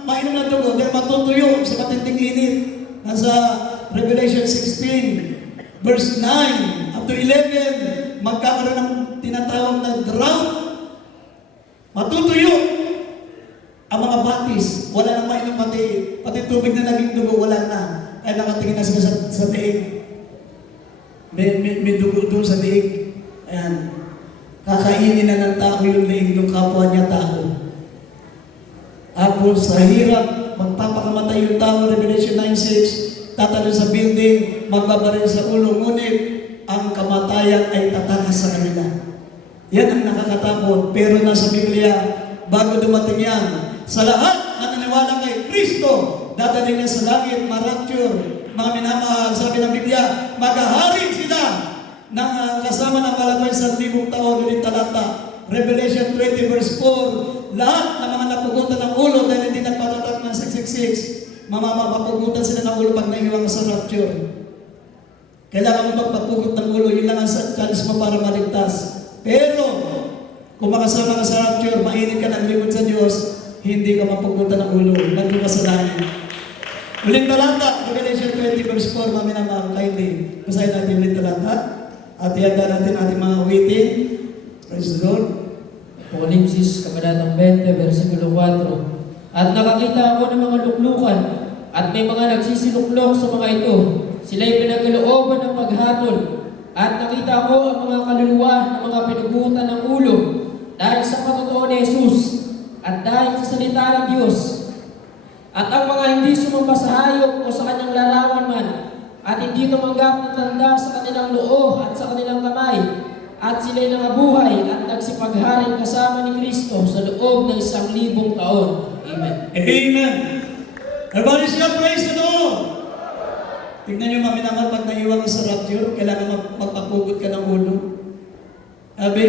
mainom ng dugo, dahil matutuyo sa matinding init. Nasa Revelation 16, verse 9 up to 11, magkakaroon ng tinatawag na drought. Matutuyo ang mga batis. Wala nang mainom, pati tubig na naging dugo, wala na. Kaya nakatingin na sila sa tiig. May dugo doon sa liig. Ayan. Kakainin na ng tao yung liig ng kapwa niya tao. Tapos sa hirap, magpapakamatay yung tao, Revelation 9:6, tatalon sa building, magbabaril sa ulo, ngunit ang kamatayan ay tatakas sa kanila. Yan ang nakakatakot. Pero nasa Biblia, bago dumating yan, sa lahat na naniwala kay Kristo, dadalhin niya sa langit, ma-rapture. Mga minamahal, sabi ng Biblia, maghaharin sila ng kasama ng kalagay sa 1,000 taon, ulit talata. Revelation 20 verse 4, lahat ng mga napugutan ng ulo dahil hindi nagpatatak ng 666, mapapugutan sila ng ulo pag nahiwang sa rapture. Kailangan mo magpapugot ng ulo, yun lang ang chance mo para maligtas. Pero, Kung makasama ka sa rapture, mainit ka ng lingkod sa Diyos, hindi ka mapupunta ng ulo. Nandun ka sa langit. Ulit talata, Revelation 20 verse 4, mami na mga kindly. Basahin natin ulit talata. At ihanda natin ating mga awitin. Praise the Lord. Apocalipsis, Kabanatang 20, versikulo 4. At nakakita ako ng mga luklukan, at may mga nagsisiluklok sa mga ito. Sila'y pinagkalooban ng paghatol. At nakita ko ang mga kaluluwa ng mga pinugutan ng ulo, dahil sa patotoo ni Jesus, at dahil sa salita ng Diyos. At ang mga hindi sumamba sa hayop o sa kanyang larawan man, at hindi tumanggap ng tanda sa kanilang noo at sa kanilang kamay, at sila'y nangabuhay at nagsipagharing kasama ni Kristo sa loob ng 1,000 taon. Amen. Amen. Everybody shout praise the Lord. Tignan nyo mami naman pag naiwan ka sa rapture, kailangan magpapugot ka ng ulo. Sabi,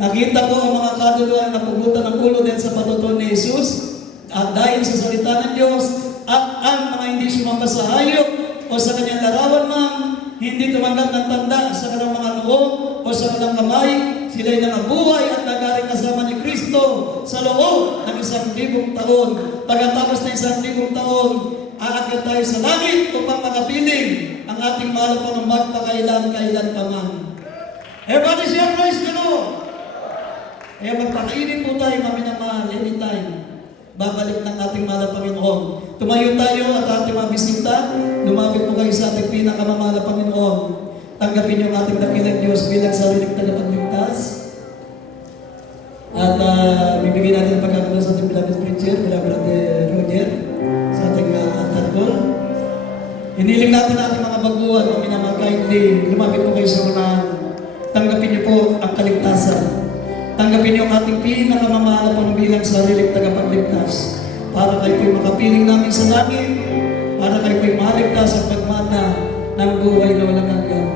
nakita ko ang mga kaluluwa na napugutan ng ulo dahil sa patutuo ni Jesus at dahil sa salita ng Diyos at ang mga hindi sumamba sa hayop o sa kanyang larawan man, hindi tumanggap ng tanda sa kanilang mga noo o sa kanilang kamay, sila'y nangabuhay at nagaling kasama ni Kristo sa loob ng 1,000 taon. Pagkatapos ng 1,000 taon, aakyat tayo sa langit upang makapiling ang ating mahal pa ng magpakailan-kailan pa man. Everybody say praise the Lord. Kaya magpakainin po tayo, mami na mahal, anytime. Babalik ng ating mahal na Panginoon. Tumayo tayo at ating mga bisita. Lumapit po kayo sa ating pinakamamahal na Panginoon. Tanggapin niyo ang ating dakilang Diyos bilang sariling tagapagligtas. At bibigyan natin pagkakataon sa ating beloved preacher, beloved Roger, sa ating altar call. Hiniling natin ating mga baguhan, mami na mga kindly. Lumapit po kayo sa unahan. Tanggapin niyo po ang kaligtasan. Tanggapin niyo ang ating pinakamamahal na bilang sariling tagapagligtas. Para kayo po'y makapiling namin sa langit. Para kayo po'y maligtas at pagmana ng buhay na walang hanggan.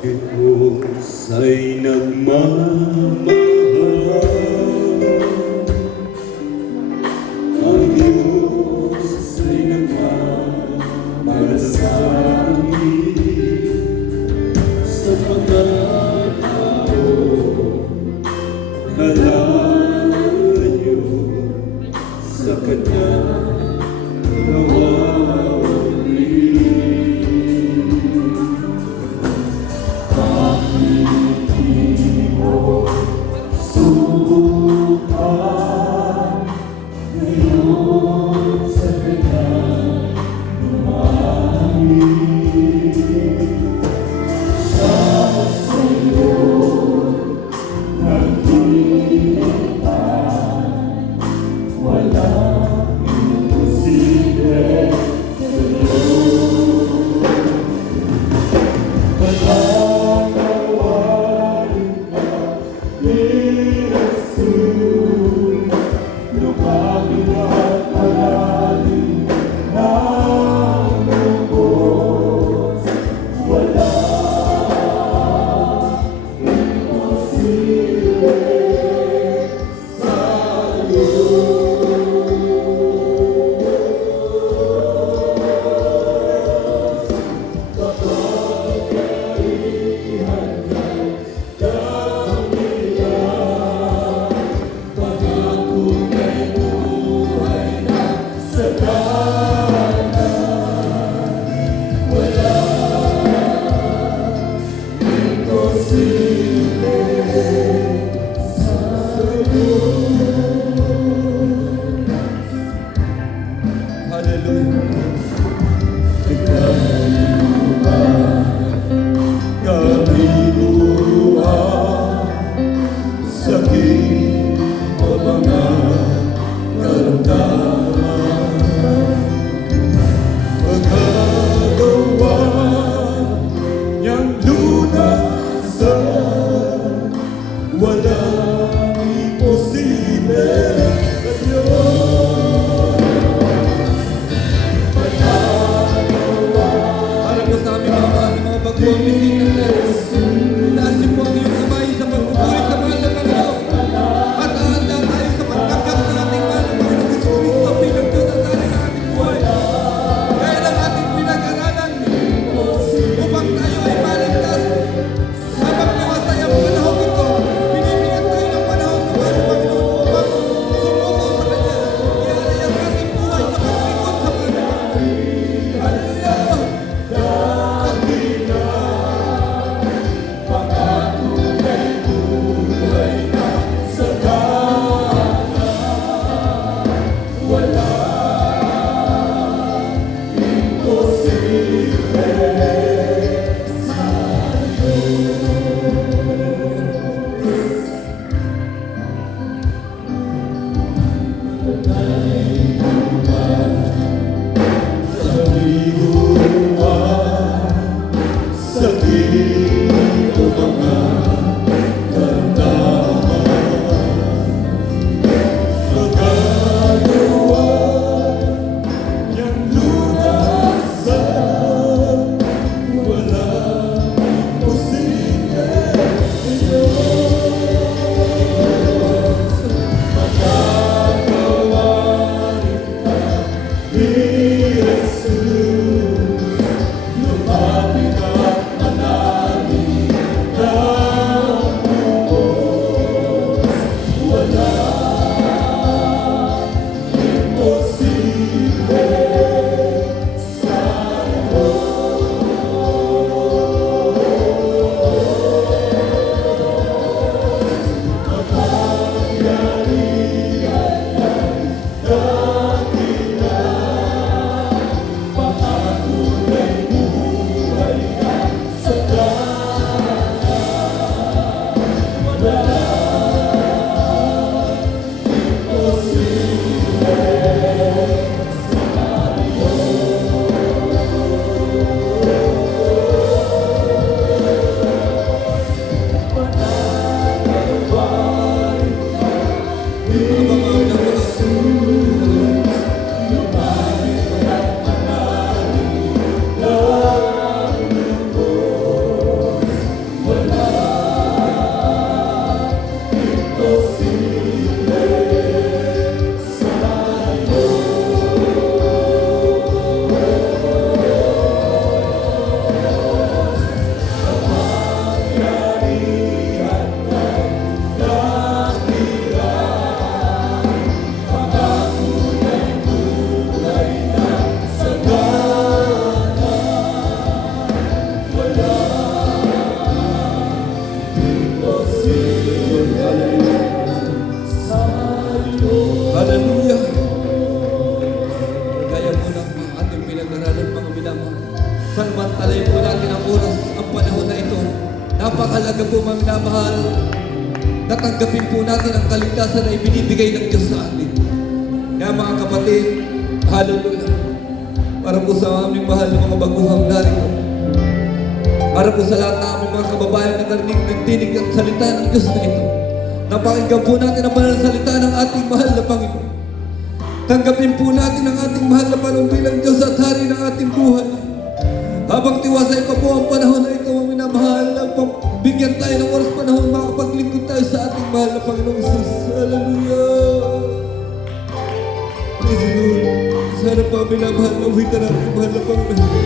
Diyos ay nagmamahal. Ang Diyos ay nagmamahal sa amin. Sa mga tao, kalayo sa Kanya nawawali. Walang imposible sa Diyos. Pansamantalayin po natin ang oras, ang panahon na ito. Napakalaga po mga minamahal. Natanggapin po natin ang kaligtasan na ibinibigay ng Diyos sa atin. Kaya mga kapatid, hallelujah. Para po sa aming mahal na mga baguhang narito. Para po sa lahat na aming mga kababayan na nagdinig ang salita ng Diyos na ito. Napakinggan po natin ang banal na salita ng ating mahal na Panginoon. Tanggapin po natin ang ating mahal na Panginoon bilang Diyos at Hari ng ating buhay. Habang tiwasay pa po ang panahon na ito, mga minamahal, bigyan tayo ng oras panahon, makapaglingkod tayo sa ating mahal na Panginoong Jesus. Hallelujah! Praise the Lord. Sana pa minamahal, mawitan ang ating mahal na Panginoon.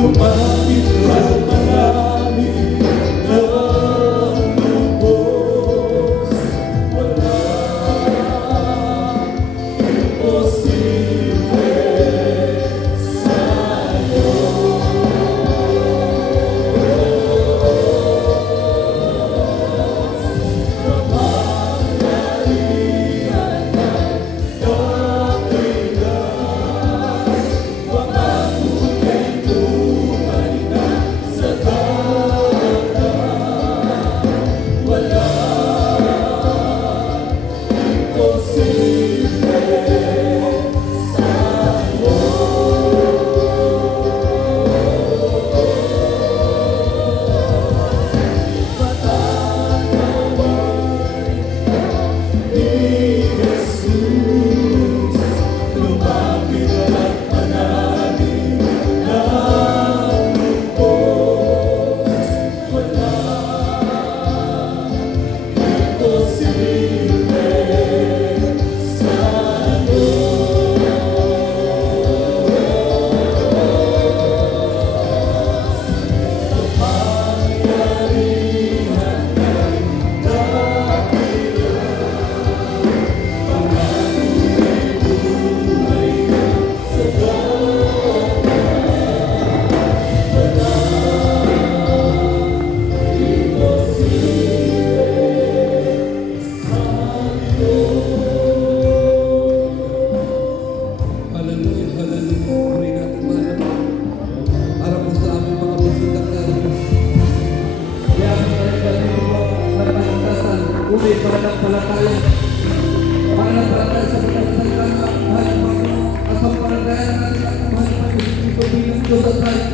Lumapit ka marami ng lubos. Wala imposible sa'yo. Kapangyarihan ng dakilas, mga buhay na sa dagat. Wala imposible sa'yo. Ni Jesus, lumapit at manalangin ng lubos. Wala imposible sa'yo. Kapangyarihan ng Hallelujah, hallelujah. Puri natin mahal. Para po sa aming mga bisitang narito. Kaya ang talagang po sa panagkasan, uli para ng palataya. Para ng palataya sa pagkasalita ng ating mahal na Panginoon. At ang palataya ng ating mahal na Panginoon. Ito bilang Diyos at tayo.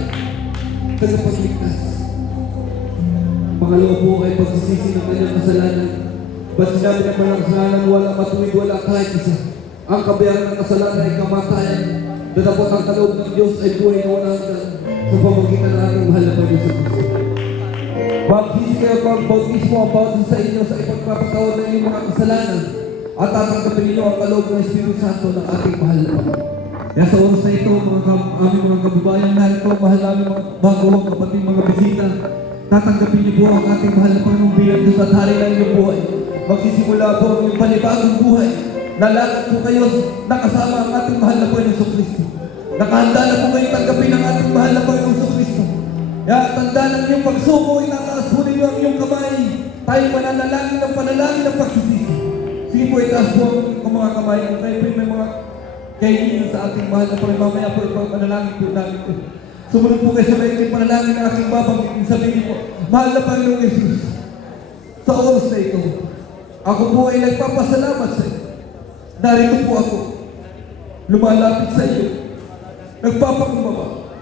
Tagapagligtas. Pangalawa po ay pagsisisi ng kanyang kasalanan. Ba't sinabi ng kanyang kasalanan, wala matuwid, wala kahit isa. Ang kabayaran ng kasalanan ay kamatayan. Datapot ang kaloob ng Diyos ay buhay na walang hanggan sa pamagitan ng ating mahal na Panginoon sa Kristo. Baptisi kayo pang bautismo ang bawat isa sa inyo sa ipagpapatawad ng inyong mga kasalanan at tatanggapin ninyo ang kaloob ng Espiritu Santo ng ating mahal na Panginoon. Kaya sa oras na ito, aming mga kababayan narito, mahal namin mga bagawang kapatid, mga bisita, tatanggapin niyo po ang ating mahal na Panginoon bilang Diyos at Hari ng inyong buhay. Magsisimula po ang inyong panibagong buhay. Lalakad po kayo nakasama ang ating mahal na Panginoon sa Kristo. Nakahanda na po kayo tanggapin ang ating mahal na Panginoon sa Kristo. Kaya tanda ng inyong pagsuko, itataas po ninyo ang inyong kamay. Tayo mananalangin ng panalangin ng pagsisisi. Sige po, itaas po ang mga kamay. Kung kayo po may mga kainin sa ating mahal na Panginoon, mamaya po ipang panalangin po namin po. Sumunod po kayo sa may panalangin ng ating babang. Sabihin po, mahal na Panginoong Jesus, sa oras na ito, ako po ay nagpapasalamat sa iyo. Narito po ako, lumalapit sa iyo, nagpapakumbaba,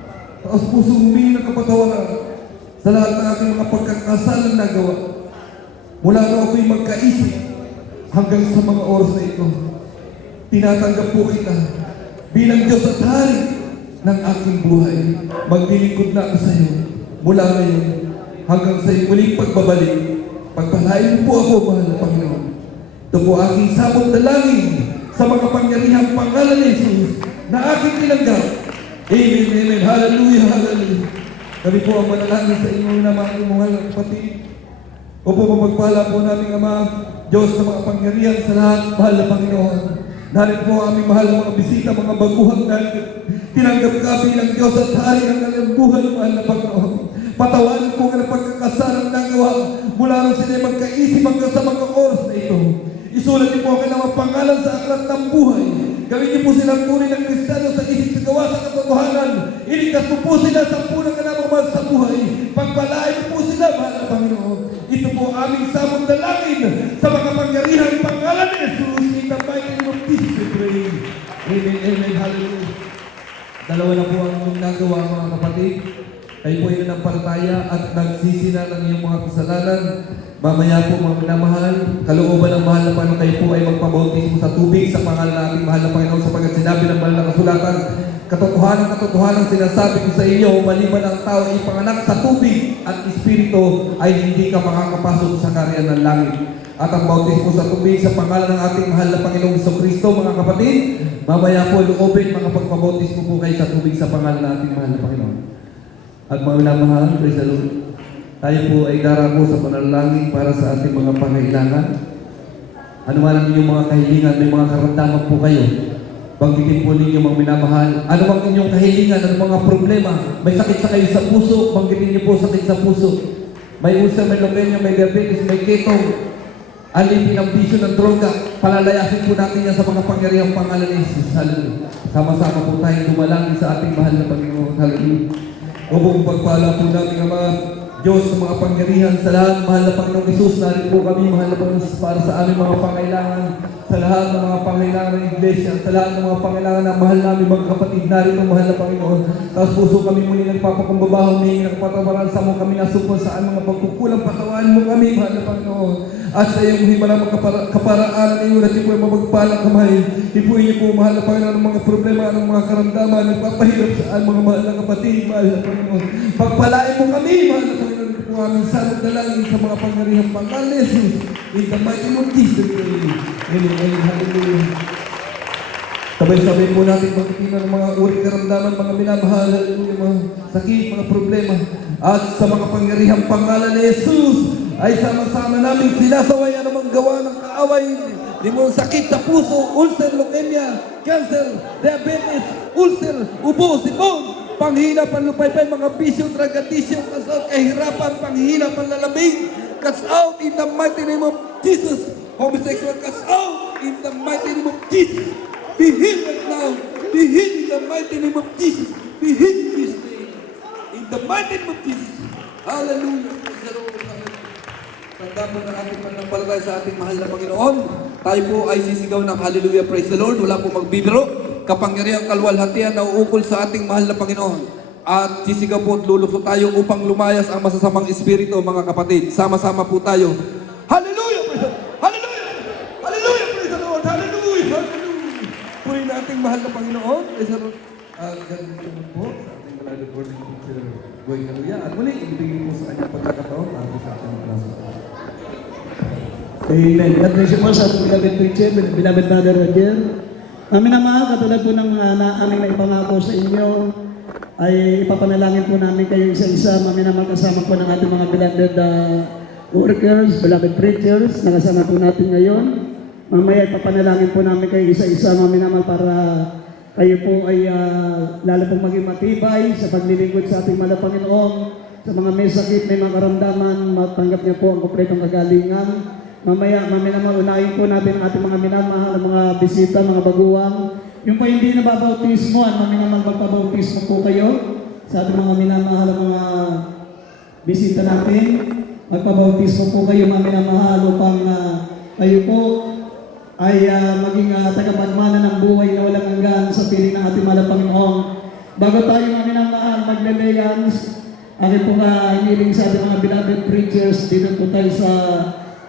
taos pusong humingi ng kapatawaran sa lahat ng aking mga pagkakasalang nagawa. Mula na ako'y magkaisip hanggang sa mga oras na ito, tinatanggap po kita bilang Diyos at Hari ng aking buhay. Maglilingkod na ako sa iyo mula ngayon hanggang sa iyong muling pagbabalik. Pagpalain mo po ako, mahal na Panginoon. Ito po aking sabot na langin sa mga pangyarihang pangalan ni Jesus na aking tinanggap. Amen, amen. Hallelujah, hallelujah. Kami po ang manalangin sa inyong naman, mga kapatid. O po magpala po namin Ama, Diyos sa mga pangyarihan sa lahat, mahal na Panginoon. Narin po ang aming mahal na mga bisita, mga baguhang narin. Tinanggap ka bilang Diyos at Hari ng kanyang buhay, mahal na Panginoon. Patawarin po ka ng pagkakasalang nagawa mula nung sila magkaisip hanggang sa mga oras na ito. Isulat niyo po ang kanilang mga pangalan sa aklat ng buhay. Gawin niyo po silang tunay ng Kristiyano sa isip sa gawa sa katotohanan. Iligtas mo po sila sa punang kanilang mga sa buhay. Pagpalain po sila, mahal na Panginoon. Ito po aming samong dalangin sa mga pangyarihang pangalan ni Jesus. In the mighty name of Jesus we pray. Amen, amen, hallelujah. Dalawa na po ang nagawa mga kapatid. Kayo po ay nanampalataya at nagsisi na ng iyong mga kasalanan. Mamaya po mga minamahal, kalooban ng mahal na Panginoon, kayo po ay magpabautismo sa tubig sa pangalan ng ating mahal na Panginoon sapagkat sinabi ng mahal na kasulatan, katotohanan sinasabi ko sa inyo, maliban ang tao ay ipanganak sa tubig at espiritu ay hindi ka makakapasok sa karyan ng langit. At ang bautismo sa tubig sa pangalan ng ating mahal na Panginoong Jesucristo, mga kapatid, mamaya po loobin makapagpabautismo po kayo sa tubig sa pangalan ng ating mahal na Panginoon. At mga minamahal, praise the Lord. Tayo po ay darako sa panalangin para sa ating mga pangailangan. Ano man ang inyong mga kahilingan, may mga karamdaman po kayo. Banggitin po ninyo mga minamahal. Ano bang inyong kahilingan, ano mga problema? May sakit sa kayo sa puso, banggitin niyo po sakit sa puso. May ulcer, may leukemia, may diabetes, may ketong. Alipin ang bisyo ng droga. Palalayasin po natin yan sa mga pangyarihang pangalan ni Jesus. Hallelujah. Sama-sama po tayo dumalangin sa ating mahal na Panginoon. Hallelujah. O kung pagpala po natin ang mga Diyos sa mga pangyarihan sa lahat, mahal na Panginoong Jesus, narin po kami, mahal na Panginoon, para sa aming mga pangailangan, sa lahat ng mga pangailangan ng Iglesia, sa lahat ng mga pangailangan ng mahal namin mga kapatid, narin po, mahal na Panginoon. Tapos puso kami muli nagpapakumbabaho, may nakapatawaran sa mo kami nasupon sa aming mga pagkukulang, patawan mo kami, mahal na Panginoon. At sa iyong himalang kaparaanan niyo, at ipo ay mapagpalang kamay. Ipuin niyo po, mahal na Panginoon, ang mga problema, ang mga karamdaman, nagpapahirap sa mga mahal na kapatid, mahal na Panginoon. Pagpalain mo kami, mahal na Panginoon, po aming salot dalangin sa mga pangyarihang pangalan ni Jesus. In the mighty name of Jesus, amen. Amen. Hallelujah. Sabay-sabay po natin magkikita ng mga uri karamdaman, mga minamahal, hallelujah, mga sakit, mga problema. At sa mga pangyarihang pangalan ni Jesus, ay sama-sama namin sinasaway ang mga gawa ng kaaway. Di mo sakit sa puso, ulcer, leukemia, cancer, diabetes, ulcer, ubo, sipon, panghina, panlupaypay, mga bisyo, drug-addiction, cast out, kahirapan, panghina, panlalamig, cast out in the mighty name of Jesus. Homosexual, cast out in the mighty name of Jesus. Be healed right now. Be healed in the mighty name of Jesus. Be healed in Jesus' name. In the mighty name of Jesus. Hallelujah. Praise the Lord. Tanda po ng ating pananampalataya sa ating mahal na Panginoon. Tayo po ay sisigaw ng hallelujah, praise the Lord. Wala po magbibiro. Kapangyarihan, kalwalhatian na uukol sa ating mahal na Panginoon. At sisigaw po at lulusot tayo upang lumayas ang masasamang espiritu, mga kapatid. Sama-sama po tayo. Hallelujah, praise the Lord. Hallelujah. Hallelujah, praise the Lord. Hallelujah. Hallelujah. Puri nating mahal na Panginoon. Praise the Lord. Ganun po sa ating mga recording teacher, Boy Hallelujah. At muli, ibigay po sa kanyang pagkakataon para sa ating mga nasa. Amen. God bless you po sa ating beloved preacher, beloved Brother Roger. Amin naman, katulad po ng aming naipangako sa inyo, ay ipapanalangin po namin kayo isa-isa. Amin naman kasama po ng ating mga beloved workers, beloved preachers, nakasama po natin ngayon. Mamaya ipapanalangin po namin kayo isa-isa, amin naman para kayo po ay lalo pong maging matibay sa paglilingkod sa ating mahal na Panginoon. Sa mga may sakit, may mga karamdaman, matanggap niyo po ang kompletong kagalingan. Mamaya naman unahin po natin ang ating mga minamahal, mga bisita, mga baguang. Yung po hindi nababautismo, mamaya naman magpabautismo po kayo sa ating mga minamahal, mga bisita natin. Magpabautismo po kayo, mamaya minamahal, upang kayo po ay maging tagapagmana ng buhay na walang hanggan sa piling ng ating mahal na Panginoon. Bago tayo minamahal, magle-layans, akin po hiniling sa ating mga beloved preachers, dito po tayo sa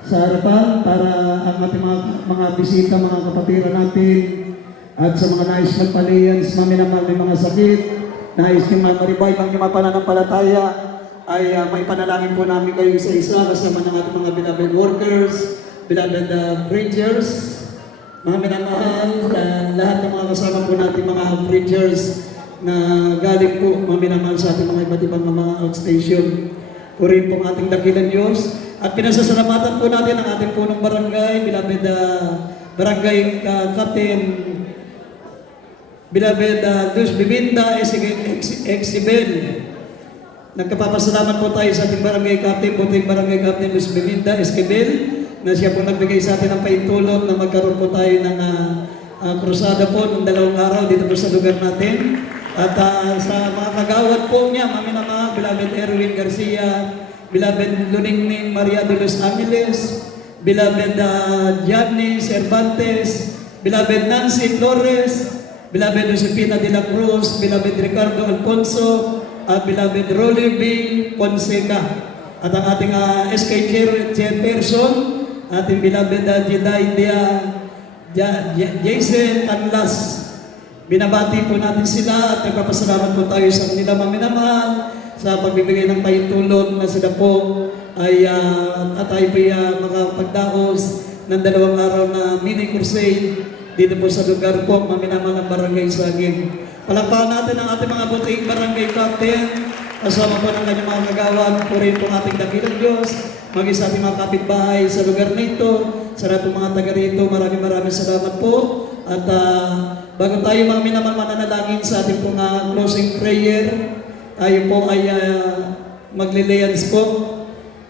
harapan para ang ating mga bisita, mga kapatiran natin at sa mga nais magpaliyans, maminamal may mga sakit, nais nyo maribay ang inyong pananampalataya, ay may panalangin po namin kayo isa-isa kasama ng ating mga beloved workers, beloved preachers, mga minamahal, lahat ng mga kasama po natin mga preachers na galing po maminamahal sa ating mga iba't ibang mga outstation. Purihin po ang ating dakilang Diyos. At pinasasalamatan po natin ang ating punong barangay, beloved barangay captain, beloved Luz Biminda, Exibel. Nagkapapasalamat po tayo sa ating barangay captain, puting barangay captain Luz Biminda, Exibel, na siya po nagbigay sa atin ng paintulot na magkaroon po tayo ng krusada po ng 2 araw dito po sa lugar natin. At sa mga kagawad po niya, mami na mga beloved Erwin Garcia, beloved Luningning Maria de los Angeles, beloved Gianni Cervantes, beloved Nancy Flores, beloved Josefina de la Cruz, beloved Ricardo Alfonso, beloved Rolly B. Fonseca, at ang ating SK Chairperson, ating beloved Jedaiah Jason Canlas. Binabati po natin sila at nagpapasalamat po tayo sa kanila maminamahal sa pagbibigay ng paintulot na sila po ay at tayo po makapagdaos ng 2 araw na mini crusade dito po sa lugar po maminamahal ng Barangay Saging. Palakpakan natin ang ating mga buting barangay captain, kasama po ng kanyang mga kagawad, purihin po ang ating dakilang Diyos, maging sa ating mga kapitbahay sa lugar na ito, sa lahat ng mga taga rito, maraming salamat po. At bago tayo mga mananalangin sa ating pong closing prayer, tayo po ay maglilians po.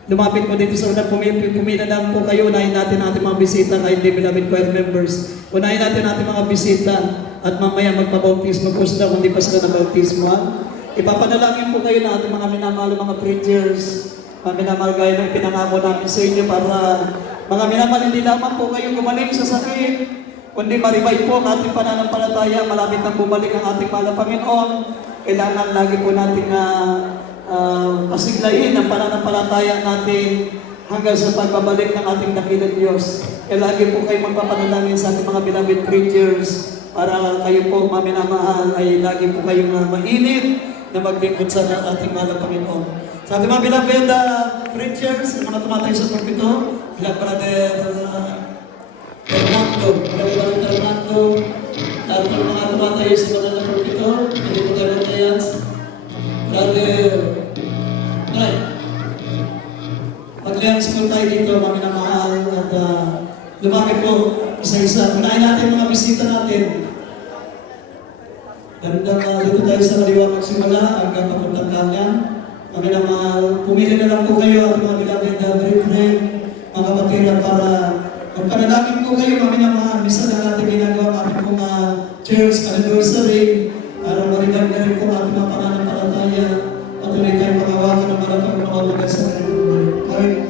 Lumapit po dito sa unan, pumila lang po kayo, unahin natin ang ating mga bisita, kahit di beloved choir members. Unahin natin ang ating mga bisita at mamaya magpabautismo po sila kung di pa sila nabautismo. Ipapanalangin po kayo na ating mga minamahal mga preachers, mga minamahal gaya ng pinangako namin sa inyo para mga minamahal hindi lamang po kayo gumaling sa sakit, kundi maribay po ang ating pananampalataya, malapit nang bumalik ang ating mahal na Panginoon. Kailangan lagi po nating pasiglayin ang pananampalataya natin hanggang sa pagbabalik ng ating dakilang Diyos. Kaya lagi po kayo magpapanalangin sa ating mga beloved preachers para kayo po, maminamahal, ay lagi po kayong mainit na maglingkod sa ating mahal na Panginoon. Sa ating mga beloved preachers, mga tumatay sa pulpito, Brother Fernando, lahat ng mga tumatay sa banal na pulpito, hindi po tayo maglayans, Brother Nay, maglayans po tayo dito, mga minamahal, at lumaki po isa-isa. Unahin natin mga bisita natin. Gandang dito tayo sa kaliwa magsimula hanggang papuntang kanyan. Mga minamahal, pumili na lang po kayo at mga beloved brethren, mga kapatid, para magpanalangin po kayo, mga minamahal. Misa na natin ginagawa ang ating pong church anniversary para marinig na rin po ang ating mga pananampalataya at ulit tayong pangawakan ng mga Panginoon hanggang sa kanyang Maraming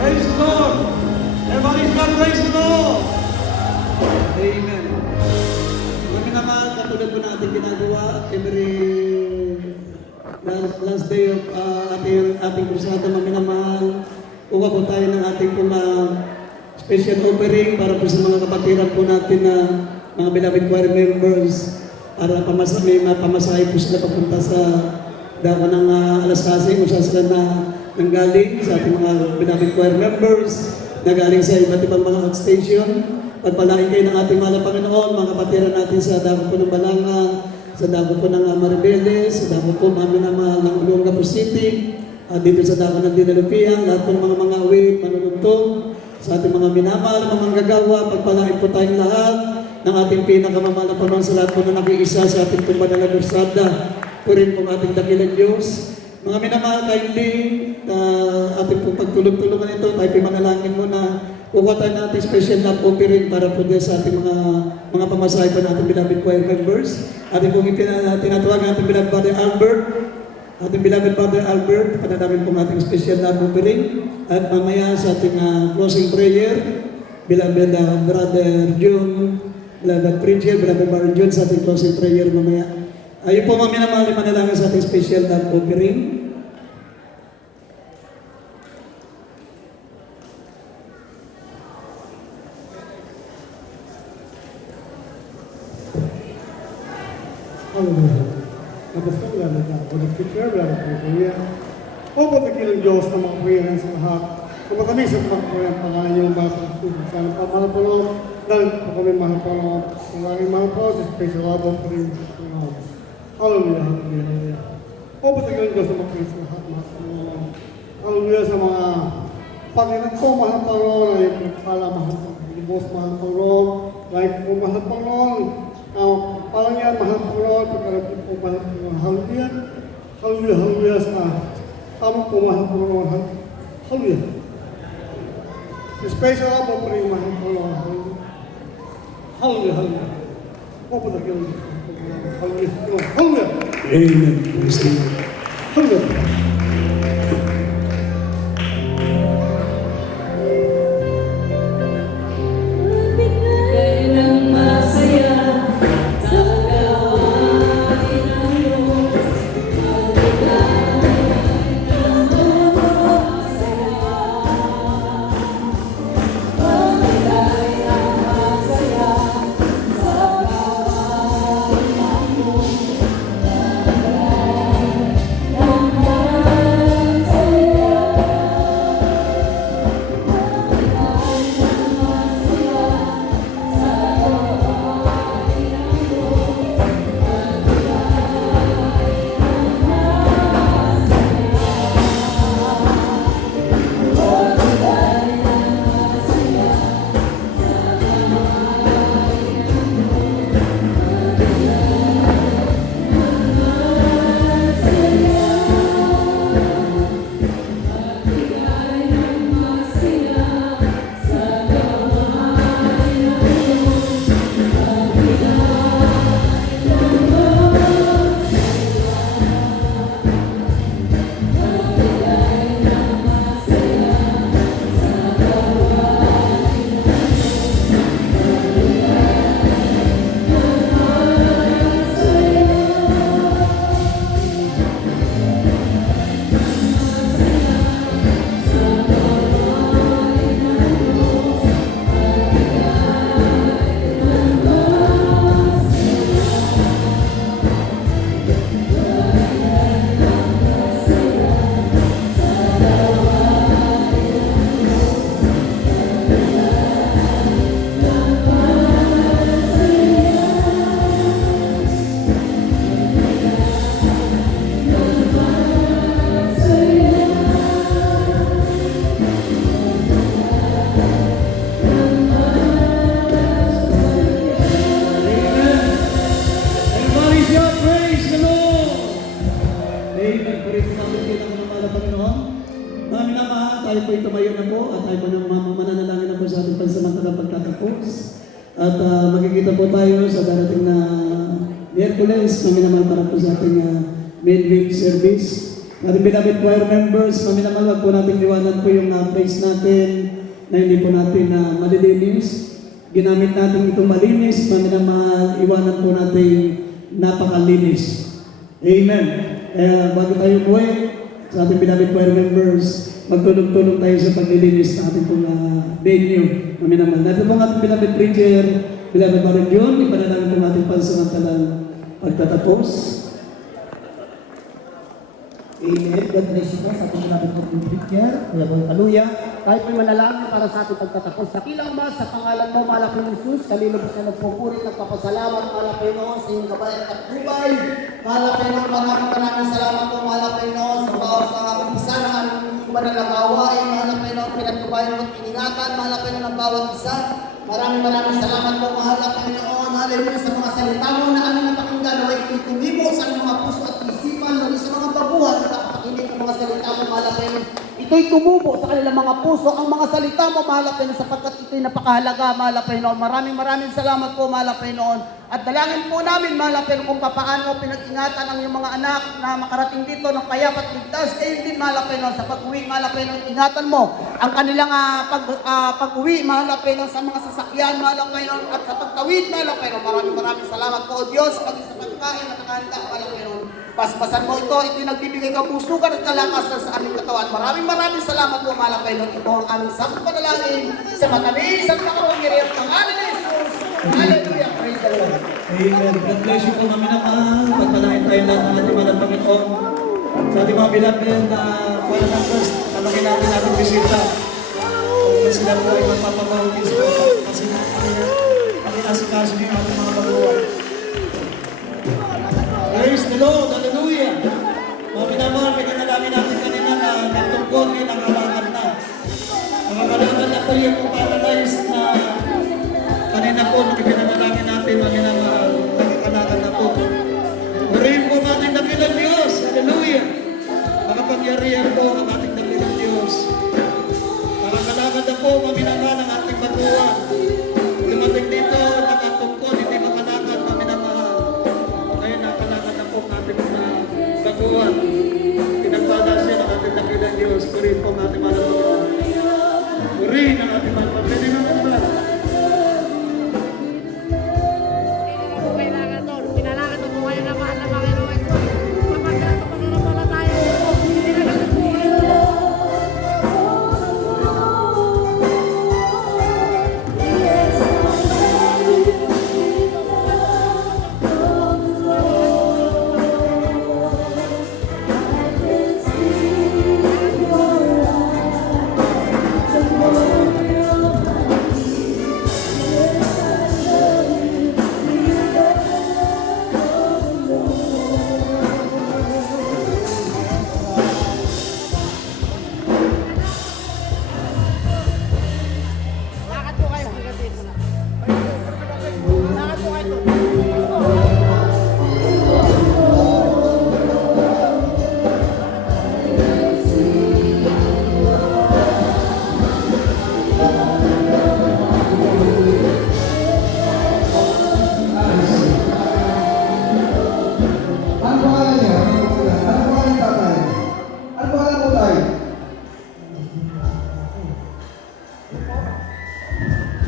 Praise the Lord! Everybody shout, praise the Lord! Amen. Mga naman, katulad po natin ginagawa every last day of ating krusada, mga naman, kuha po tayo ng ating pong special offering para po sa mga kapatiran po natin na mga beloved choir members para may pamasahe po sila papunta sa dako ng alas kasi kung saan sila nanggaling sa ating mga beloved choir members na galing sa iba't ibang mga outstation. Pagpalain kayo ng ating mahal na Panginoon, mga kapatiran natin sa dako po ng Balanga, sa dako po ng Maribeles, sa dako po namin ng Olongapo City, dito sa dako ng Dinalupiang, lahat po ng mga awit, manunugtong, sa ating mga minamahal, mga gagawa, pagpalain po tayong lahat ng ating pinakamamahal na Panginoon sa lahat po na nakiisa sa ating pong banal na kursada. Purin pong ating dakilang Diyos. Mga minamahal, kindly, ating pong pagtulong-tulungan ito, tayo pimanalangin muna. Kuha tayo natin special love offering para po sa ating mga pamasahe pa natin beloved choir members. Ating pong tinatawag ating beloved Brother Albert. Ating beloved Brother Albert, pananamin pong ating special love offering. At mamaya sa ating closing prayer, beloved Brother June, beloved Preacher, beloved Brother June sa ating closing prayer mamaya. Ayun po mga minamahal, manalangin sa ating special love offering. Hallelujah. Tapos ko, wala na ako ng picture, wala na po kuya. O po takilang Diyos na mga kuya sa lahat. Kung kami sa mga kuya, ang pangalan yung mga pagsusunod. Sana pa mahal po lang, dahil po kami mahal po lang. Ang aming mahal po, sa special love of the Hallelujah, hallelujah, hallelujah. O po takilang Diyos na mga kuya sa lahat, mahal po lang. Hallelujah sa mga Panginoon ko, mahal po lang, na yung pagpala, mahal po lang. Boss, mahal po lang, like po, mahal po lang. Parang yan, mahal po Lord, pagkalapit po, mahal po Lord. Hallelujah. Hallelujah, hallelujah sa tama po, mahal po Lord. Hallelujah. Si special ako po rin, mahal po Lord. Hallelujah, hallelujah. O po tayo lang. Hallelujah, hallelujah. Amen. Praise the Lord. Hallelujah. Hallelujah. tumayo na po at tayo mananalangin na po sa ating pansamantalang pagtatapos. At magkikita po tayo sa darating na Miyerkules, maminamal para po sa ating midweek service. Ating beloved choir members, maminamal, wag po natin iwanan po yung praise natin na hindi po natin malilinis. Ginamit natin itong malinis, maminamal, iwanan po natin napakalinis. Amen. Kaya bago tayo buhay, sa ating beloved choir members, magtulong-tulong tayo sa paglilinis ng ating pong venue. Maminamal. Natin po ang ating beloved preacher, beloved Mario John, ipanalangin po ang ating pansamantalang pagtatapos. Amen. God bless you po sa ating beloved ng preacher, Kuya Boy Kaluya. Tayo po'y manalangin para sa ating pagtatapos. Dakilang ba sa pangalan mo, mahal na Jesus, kalilabas na nagpupuri, nagpapasalamat, mahal na Panginoon, sa iyong kabayan at kubay. Mahal na Panginoon, maraming salamat po, mahal na Panginoon, sa bawat isa ng aming mananagawain, mahal na Panginoon, pinagkubayan mo at iningatan, mahal na Panginoon, ang bawat isa. Maraming salamat po, mahal na Panginoon, hallelujah, sa mga salita mo na aming napakinggan, na ito'y tumibo sa aming mga puso at isipan, lalo sa mga babuhan na nakapakinig ng mga salita mo, mahal na Panginoon. Ito'y tumubo sa kanilang mga puso. Ang mga salita mo, mahal na Panginoon, sapagkat ito'y napakahalaga, mahal na Panginoon. Maraming salamat po, mahal na Panginoon. At dalangin po namin, mahal na Panginoon, kung paano pinag-ingatan ang iyong mga anak na makarating dito ng payapat ligtas. Kayo din, mahal na Panginoon, sa pag-uwi, mahal na Panginoon, ingatan mo ang kanilang pag-uwi, mahal na Panginoon, sa mga sasakyan, mahal na Panginoon, at sa pagtawid, mahal na Panginoon. Maraming salamat po, O Diyos, paging sa pagkain at nakahanda, mahal na Panginoon. Paspasan mo ito'y nagbibigay kapusugan at kalakasan sa aming katawan. Maraming salamat po, mahal na Panginoon. Ito ang aming sakot panalangin sa matamis at makapangyarihan ng pangalan ni Jesus. Hallelujah. Praise the Lord. Amen. God bless you po, maminamal. Pagpalain tayo lahat ng ating mga Panginoon. Sa ating mga beloved na choir members, talangin natin ating bisita. Kung sila po ay magpapamahugis po, kasi pag-inasikaso niyo ating mga baguhan. Praise the Lord. Hallelujah. Maminamal, pinanalangin natin kanina na nagtungkol ni nangalangan na. Nangalangan na po yung paralyzed na kanina po, nung pinanalangin natin, maminamal, nagkakalakan na po. Purihin po ang ating dakilang Diyos. Hallelujah. Makapangyarihan po ang ating dakilang Diyos. Nakakalakad na po, maminamal, ang ating baguhan. Dumating dito, nakatungkol, hindi makalakad, maminamahal. Ngayon, nakalakad na po ang ating mga baguhan. Pinagpala siya ng ating dakilang Diyos. Purihin po ang ating mga baguhan. Purihin ang ating mga baguhan. Pwede naman ba?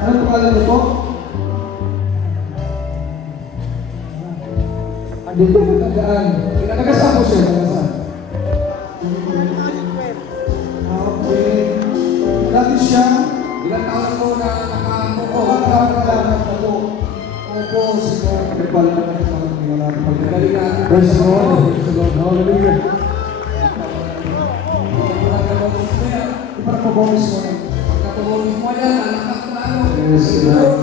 Anong pangalan niyo po? Dito po tagaan. Tagasaan po siya, tagasaan. Okay. Dati siya, Ilang taon mo na nakamuko? nakakalaman na po. Opo, siguro. Nagpala na natin ang mga natin Galing natin. Praise the Lord. Praise the Lord. Hallelujah. Iparapabawis mo na. Pagkatulong mo yan, nalakas na ano. Yes, Lord.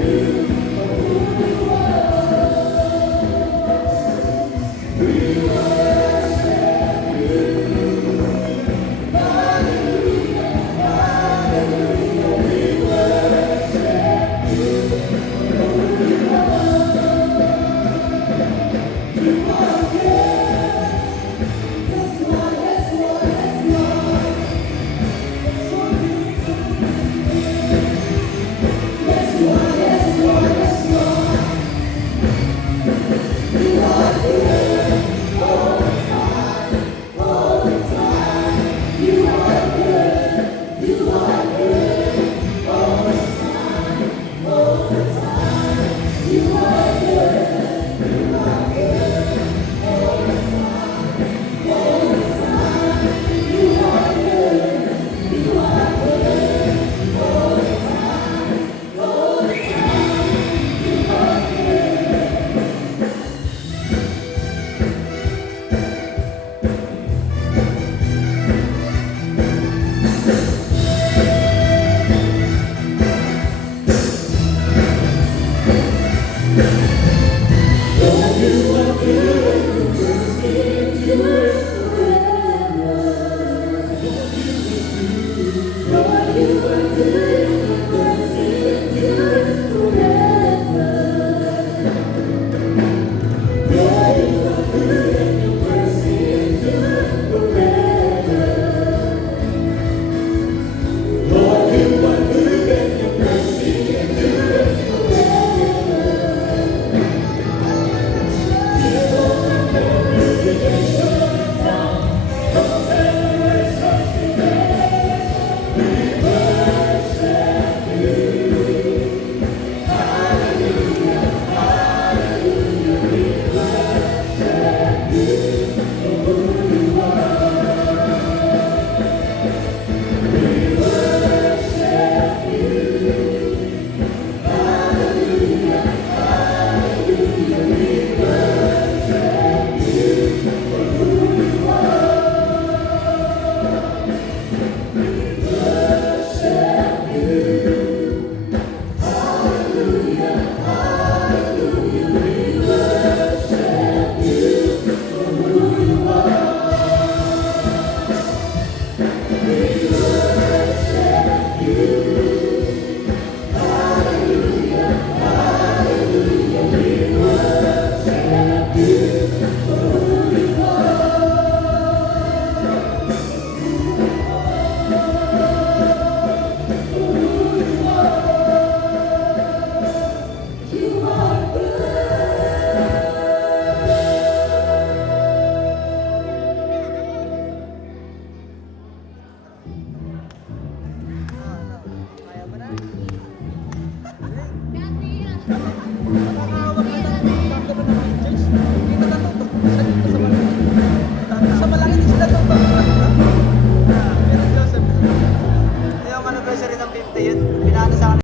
Hallelujah.